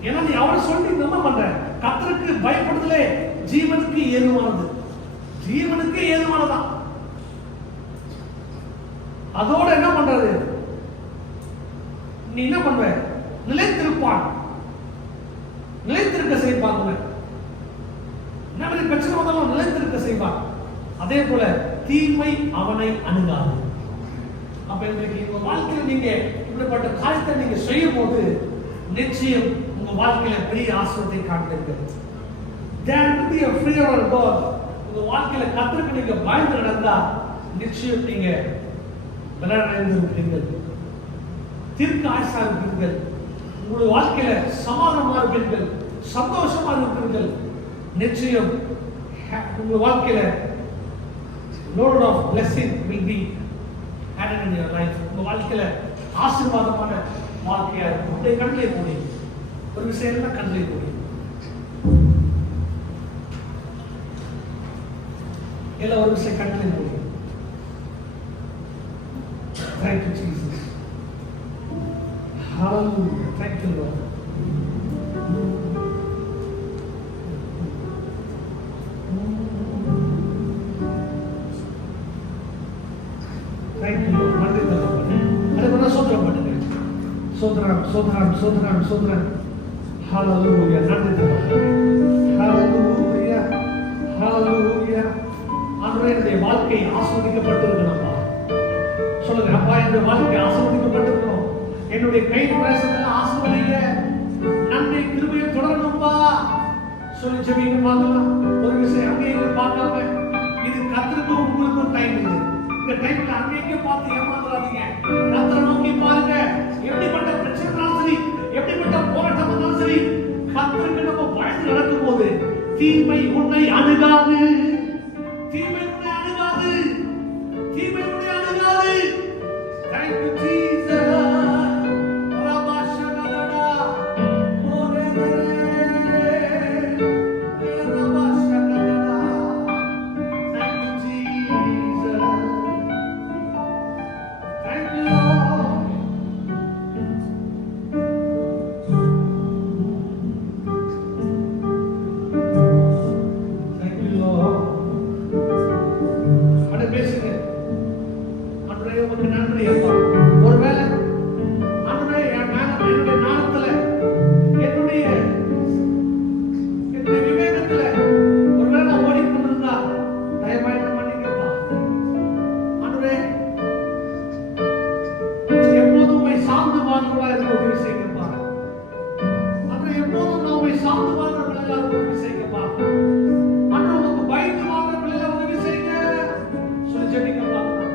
ஏன்னா நீ அவரை சொல்லி என்ன பண்ற? கர்த்தருக்கு பயப்படுதலே ஜீவனுக்கு ஏதுவானது. ஜீவனுக்கு ஏதுவானதான். அதோட என்ன பண்றது? நீ என்ன பண்ணுவ? நிலைத்திருப்பான், நிலைத்திருக்க செய்வாங்க. என்ன மாதிரி பிரச்சனை வந்தாலும் நிலைத்திருக்க செய்வான். அதே போல தீமை அவனை அணுகாது. அப்ப இன்றைக்கு உங்க வாழ்க்கையில் நீங்க இப்படிப்பட்ட காரியத்தை நீங்க செய்யும் போது நிச்சயம் உங்க வாழ்க்கையில பெரிய ஆசீர்வாதத்தை காண்பீர்கள். There will be a fear of God. உங்க வாழ்க்கையில கர்த்தருக்கு நீங்க பயந்து நடந்தா நிச்சயம் நீங்க பலனடைந்திருப்பீர்கள், தீர்க்க ஆயுசா இருப்பீர்கள், உங்களுடைய வாழ்க்கையில சமாதானமா இருப்பீர்கள், சந்தோஷமா இருப்பீர்கள். நிச்சயம் உங்க வாழ்க்கையில load of blessing will be added in your life. உங்க வாழ்க்கையில ஆசீர்வாதமான வாழ்க்கையா இருக்கும். உங்களுடைய கண்களை மூடி ஒரு விஷயம் எல்லாம் கண்களை மூடி எல்லாம் ஒரு விஷயம் கண்களை மூடி. Thank you, Jesus. Hallelujah. Thank you, Lord. Thank you, Lord. நன்றி தகப்பனே. அதுக்கு சோதரம் பண்ணுங்க. சோதரம் சோதரம் சோதரம் சோதரம். Hallelujah. நன்றி தகப்பனே. Hallelujah. Hallelujah. ஆண்டவரே, என்னுடைய வாழ்க்கை ஆசீர்வதிக்கப்பட்டிருக்கணும்பா. சொல்லுங்க, அப்பா என்னுடைய வாழ்க்கை ஆசீர்வதிக்கப்பட்டிருக்கணும். என்னுடைய கை பிரயாசத்தெல்லாம் ஆசீர்வதிங்க. நன்மை கிருபையை தொடரணும்பா சொல்லி ஜெபிங்க பார்க்கலாம். ஒரு விஷயம் அங்கேயே பார்க்காம இது கர்த்தருக்கும் உங்களுக்கும் டைம் இது. இந்த டைம்ல அங்கேயே பார்த்து ஏமாந்துடாதீங்க. கர்த்தரை நோக்கி பாருங்க. எப்படிப்பட்ட பிரச்சனைனாலும் சரி, எப்படிப்பட்ட போராட்டம் இருந்தாலும் சரி, கர்த்தருக்கு நம்ம பயந்து நடக்கும் போது தீமை உன்னை அணுகாது. தீமை உன்னை அணுகாது. தீமை உன்னை அணுகாது. Thank you, Jesus. Rabashakadada. Rabashakadada. Thank you, Jesus. Thank you, Lord. Thank you, Lord. அட பேசுங்க. ஆண்டவரே, உமக்கு நன்றி அப்பா. ஒருவேளை ஆண்டவரே, என்னுடைய ஞானத்துல, என்னுடைய விவேகத்துல ஒருவேளை நான் ஓடிக்கொண்டிருந்தா தயவாய் என்ன மன்னிங்கப்பா. ஆண்டவரே, எப்போதும் உம்மை சார்ந்து வாழ்கிறவர்களா இருக்க உதவி செய்யுங்கப்பா. ஆண்டவரே, எப்போதும் நான் உம்மை சார்ந்து வாழ்கிறவர்களா இருக்க உதவி செய்யுங்கப்பா. ஆண்டவரே, உமக்கு பயந்து வாழ்கிறவர்களா உதவி செய்யுங்க சொல்லி ஜெபிங்க பார்க்கலாம்.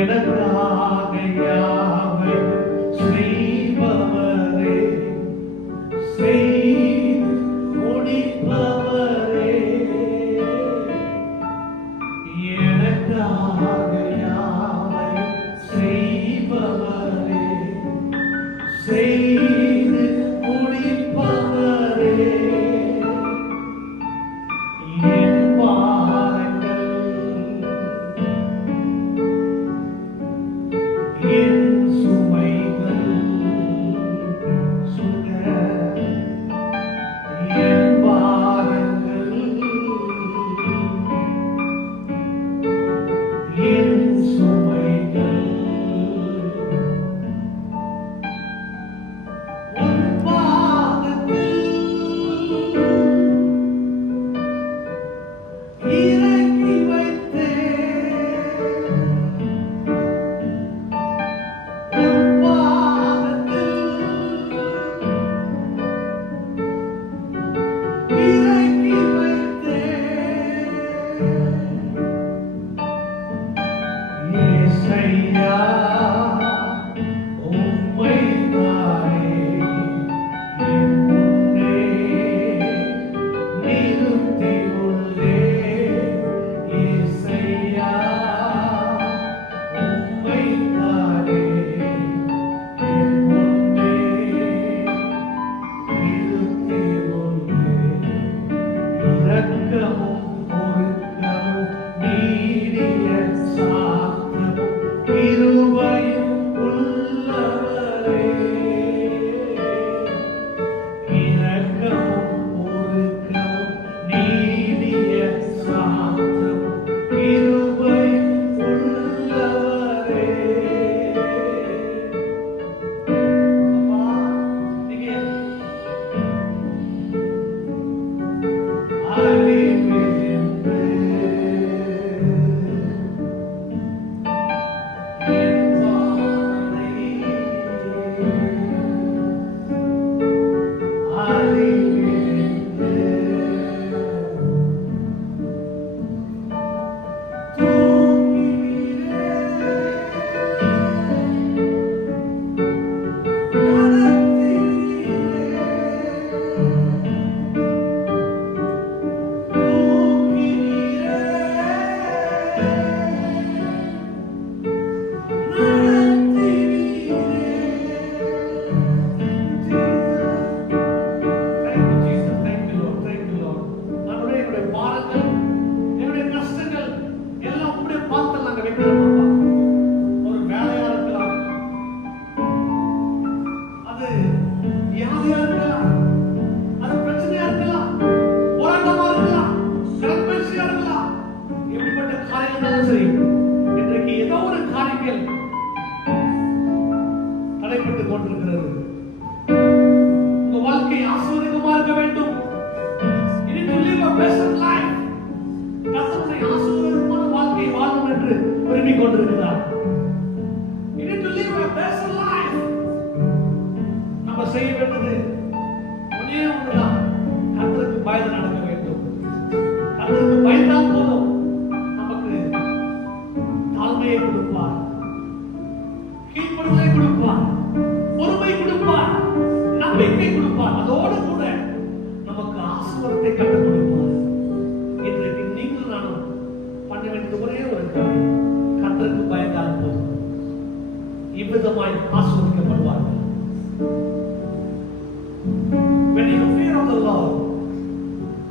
எனக்காக யாவையும் செய்பவரே, செய்து முடிப்பவரே,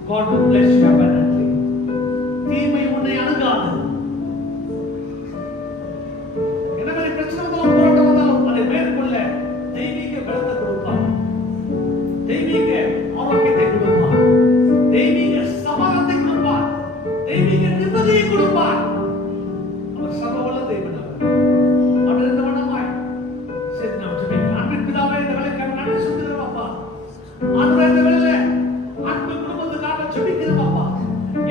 God will bless you abundantly. தீமை உன்னை அணுகாது. என்ன மாதிரி பிரச்சனை வந்தாலும் போராட்டம் வந்தாலும் அதை மேற்கொள்ள தெய்வீக பலத்தை கொடுப்பார், தெய்வீக ஆரோக்கியத்தை கொடுப்பார், தெய்வீக சமாதானத்தை கொடுப்பார், தெய்வீக நிம்மதியை கொடுப்பார். அவர் சர்வவல்ல தேவன். அவர் இந்த வண்ணமாய் சேர்த்து நாம் ஜெபிக்கலாம். அன்பின் பிதாவே, இந்த வேளைக்காக நன்றி சொல்லுகிறோம் அப்பா. ஆண்டவரே, இந்த வேளையிலே அன்பு குடும்பத்துக்காக ஜெபிக்கிறோம் அப்பா.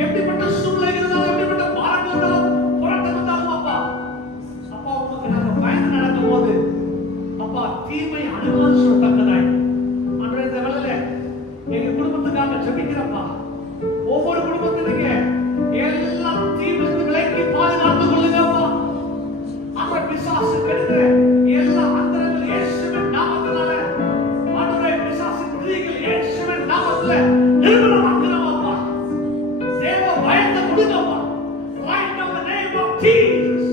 எப்படிப்பட்ட சூழ்நிலை இருந்தாலும், எப்படிப்பட்ட பாரங்கள் இருந்தாலும், போராட்டம் இருந்தாலும் அப்பா, அப்பா உமக்கு நாங்கள் பயந்து நடக்கும் போது அப்பா தீமை அணுகாது சொல்லத்தக்கதாய் ஆண்டவரே, இந்த வேளையிலே எங்க குடும்பத்துக்காக ஜெபிக்கிறப்பா. ஒவ்வொரு குடும்பத்திலுங்க எல்லா தீமையிலிருந்து விலக்கி பாதுகாத்துக் கொள்ளுங்க அப்பா. அப்ப பிசாசு கெடுக்கிற எல்லா அந்தரங்கள் இயேசுவின் நாமத்தினால ஆண்டவரே, பிசாசின் கிரியைகள் இயேசுவின் நாமத்தில நிர்மூலமாக்குறோம் அப்பா. தேவ பயத்தை கொடுங்கப்பா. Right now in the name of Jesus.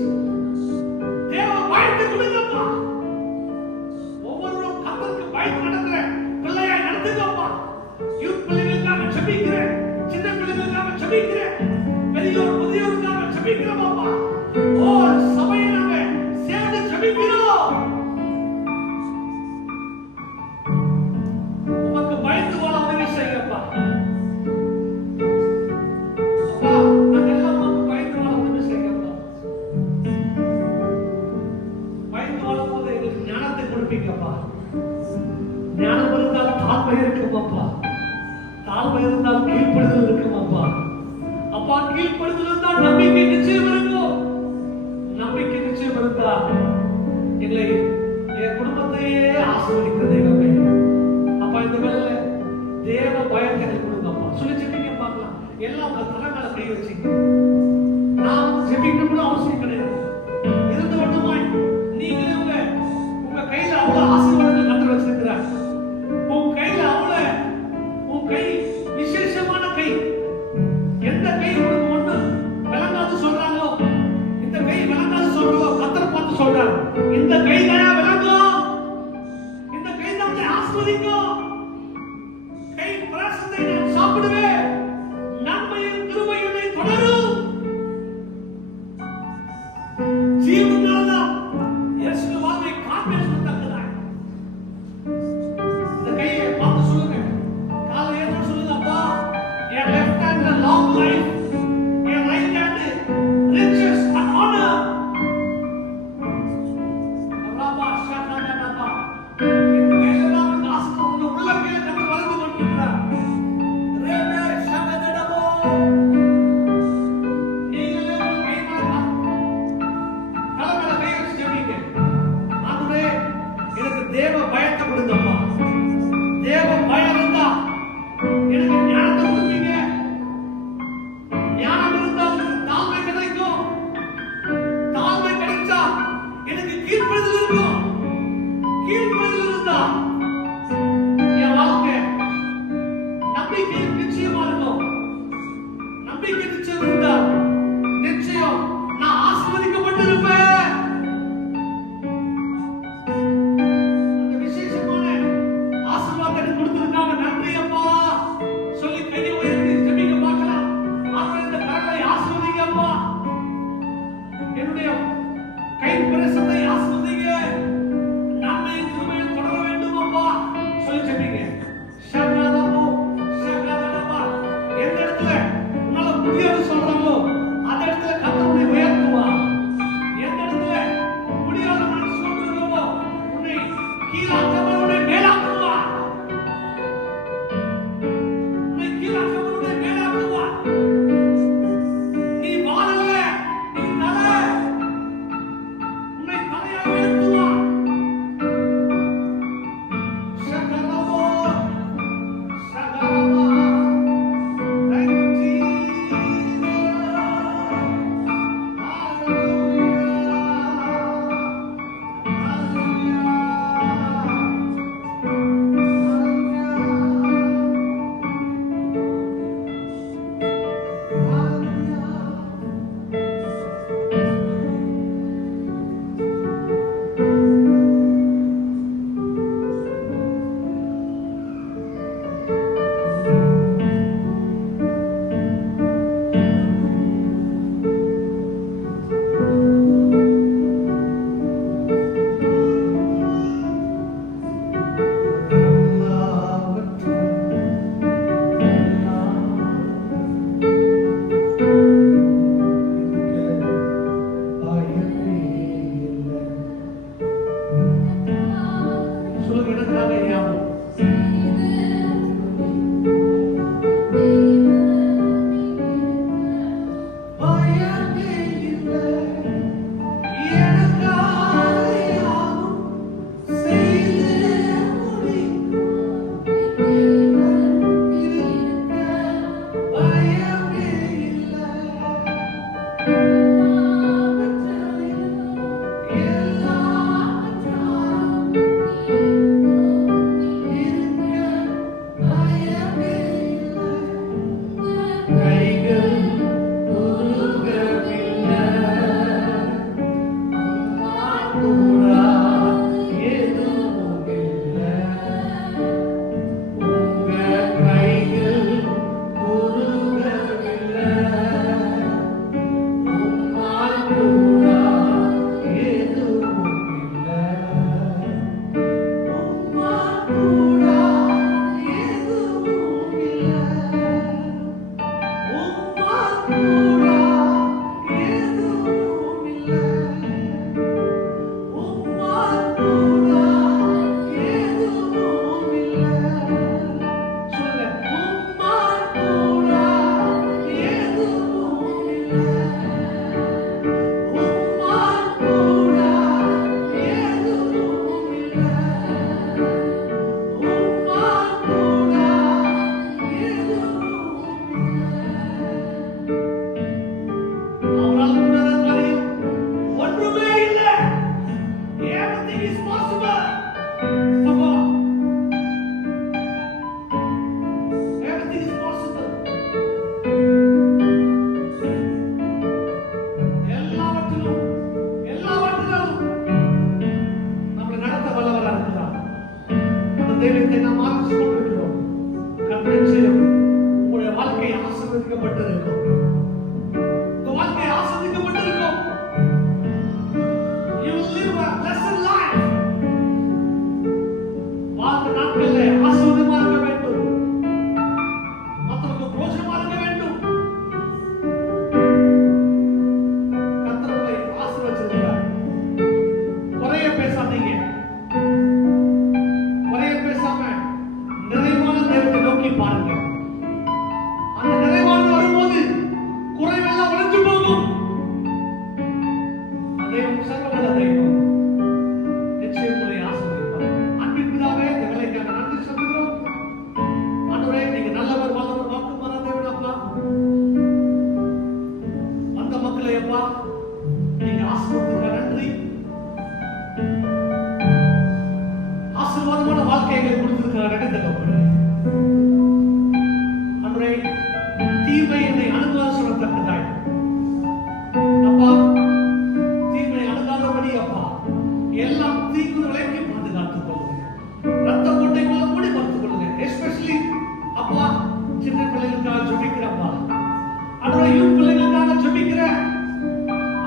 தேவ பயத்தை கொடுங்கப்பா. ஒவ்வொருவரும் கர்த்தருக்கு பயந்து நடக்கிற பிள்ளையாய் நடத்துங்கப்பா. யூத் பிள்ளைகளுக்காக ஜெபிக்கிறேன், சின்ன பிள்ளைகளுக்காக ஜெபிக்கிறேன், பெரியோர் முதியோருக்காக ஜெபிக்கிறோம் அப்பா. ஓ சபையை நாங்க சேர்ந்து ஜெபிக்கிறோம். உமக்கு பயந்து வாழ உதவி செய்யுங்கப்பா. அப்பா, நாங்க எல்லாம் உமக்கு பயந்து வாழ உதவி செய்யுங்கப்பா. பயந்து வாழும் போது எங்களுக்கு ஞானத்தை கொடுப்பீங்கப்பா. ஞானம் இருந்தால் தாழ்மை இருக்கும் அப்பா. தாழ்மை இருந்தால் கீழ்ப்படுதல் இருக்கும் அப்பா. அப்பா, கீழ்ப்படுதல் இருந்தால் நம்பிக்கை நிச்சயம் இருக்கும். நம்பிக்கை நிச்சயம் இருந்தால் எங்களை என் குடும்பத்தையே ஆசீர்வதிக்கிற தெய்வமே. அப்பா, இந்த வேளையில தேவ பயத்தை கொடுங்கப்பா. சொல்லி ஜெபிக்க பார்க்கலாம். எல்லாம் உங்க தலை மேல கை வச்சுங்க. நான் ஜெபிக்கணும் கூட அவசியம் கிடையாது. இருந்து மட்டுமாய் நீங்களே உங்க கையில அவ்வளவு ஆசீர்வாதங்கள் கத்தர் வச்சிருக்கிறார். உன் கையில உன் கை விசேஷமான கை. எந்த கை உனக்கு ஒண்ணு விளங்காது சொல்றாங்களோ, இந்த கை விளங்காது சொல்றாங்களோ, கத்தர் பார்த்து சொல்றார், இந்த கை தான் விளங்கும், இந்த கை தான் உன்னை ஆசீர்வதிக்கும். கை பிரசத்தை நான் சாப்பிடுவேன், நன்மையின் கிருபை என்னை தொடரும். ஜீவனாதான் இயேசுவின் வார்த்தை காண்பித்து தருகிறார். இந்த கையை பார்த்து சொல்லுங்க. காலை ஏற்ற சொல்லுங்க அப்பா. என் லெஃப்ட் ஹேண்ட்ல லாங் லைஃப், என் right hand riches and honor. அல்லாஹ் ஷாஹானப்பா. இந்த கையில தான் உங்க ஆசீர்வாதம் உங்க உள்ளங்கையில கண்டு வளர்ந்து கொண்டிருக்கிறார். ரேபே ஷாகதடபோ. நீங்களே உங்க கை மேல கலமல கை வச்சு ஜெபிங்க. ஆண்டவரே, எனக்கு தேவ பயத்தை கொடுங்கப்பா. தேவ பயம் இருந்தா எனக்கு ஞானத்தை கொடுப்பீங்க. ஞானம் இருந்தா எனக்கு தாழ்மை கிடைக்கும். தாழ்மை கிடைச்சா எனக்கு கீழ்ப்படிதல் இருக்கும். கீழ்ப்படிதல் இருந்தா என் வாழ்க்கை நம்பிக்கை நிச்சயமா இருக்கும். நம்பிக்கை நிச்சயம் இருந்தா நிச்சயம் நான் ஆசீர்வதிக்கப்பட்டிருப்பேன். அந்த விசேஷமான ஆசீர்வாதத்தை கொடுத்ததுக்காக நன்றி அப்பா. சொல்லி கையை உயர்த்தி ஜெபிக்க பார்க்கலாம். ஆண்டவரே, இந்த கரங்களை ஆசீர்வதிங்க அப்பா. என்னுடைய கை பிரசத்தை ஆசீர்வதிங்க. நன்மையின் கிருபையை தொடர வேண்டும் அப்பா. சொல்லி ஜெபிங்க. ஷகலமோ ஷகலமா. எந்த இடத்துல உன்னால முடியாது சொல்றாங்களோ அந்த இடத்துல கர்த்தர் உன்னை உயர்த்துவார். எந்த இடத்துல முடியாத சொல்றீங்களோ உன்னை கீழாக்காமல் உன்னை மேலாக்குவார். உன்னை கீழாக்காமல் உன்னை மேலாக்குவார். நீ வாழல, நீ தலை. உன்னை தலையாக உயர்த்துவார். ஷகலமோ ஷகலமா. Thank you, Jesus. வாழ்க்கை ஆசீர்வதிக்கப்பட்டிருக்கும். உங்க வாழ்க்கை ஆசீர்வதிக்கப்பட்டிருக்கும். You will live a blessed life. வாழ்க்கை நாட்கள்ல ஆசீர்வாதமா இருக்க வேண்டும். மற்றவங்களுக்கு பிரோஜனமா இருக்க வேண்டும். கர்த்தர் உங்களை ஆசீர்வதிச்சிருக்கிறார். குறைய பேசாதீங்க. குறைய பேசாம நிறைவான தேவனை நோக்கி பாருங்க. அந்த நிறைவான வரும்போது குறைவெல்லாம் ஒழிஞ்சு போகும். தேவன் சர்வவல்ல தெய்வம். நிச்சயம் உங்களை ஆசீர்வதிப்பார். அன்பின் பிதாவே, இந்த வேலைக்காக நன்றி சொல்கிறோம். ஆண்டவரே, நீங்க நல்லவர், வல்லவர், வாக்கு மாறா தேவன் அப்பா. அந்த மக்களை அப்பா நீங்க ஆசீர்வதிக்க நன்றி. ஆசீர்வாதமான வாழ்க்கையை கொடுத்திருக்கிற இடத்துல ஆண்டவரே, தீமை என்னை அணுகாத சொல்லத்தக்கதாய் அப்பா, தீமை அணுகாதபடி அப்பா எல்லாம் தீங்கு விலைக்கு பாதுகாத்துக் கொள்ளுங்க. ரத்த கோட்டைக்குள்ள மூடி மறைத்துக் கொள்ளுங்க. எஸ்பெஷலி அப்பா, சின்ன பிள்ளைகளுக்காக ஜெபிக்கிறப்பா, ஆண்டவரே, யூத் பிள்ளைகளுக்காக ஜெபிக்கிற,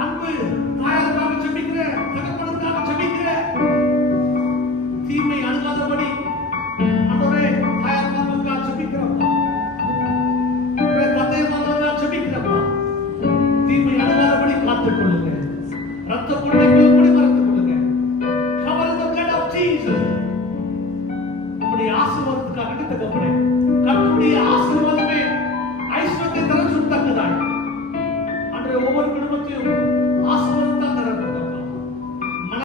அன்பு தாயாருக்காக ஜெபிக்கிற, தகப்பனுக்காக ஜெபிக்கிற, தீமை அணுகாதபடி ஆண்டவரே தாயாருக்காக ஜெபிக்கிறப்பா, தந்தையருக்காக ஜெபிக்கிறப்பா, தீமை அணுகாதபடி காத்துக் கொள்ளுங்க. ரத்த கொள்ளைக்குள்ள மூடி மறைத்துக் கொள்ளுங்க. Cover in the blood of Jesus. உம்முடைய ஆசீர்வாதத்துக்காக தகப்பனே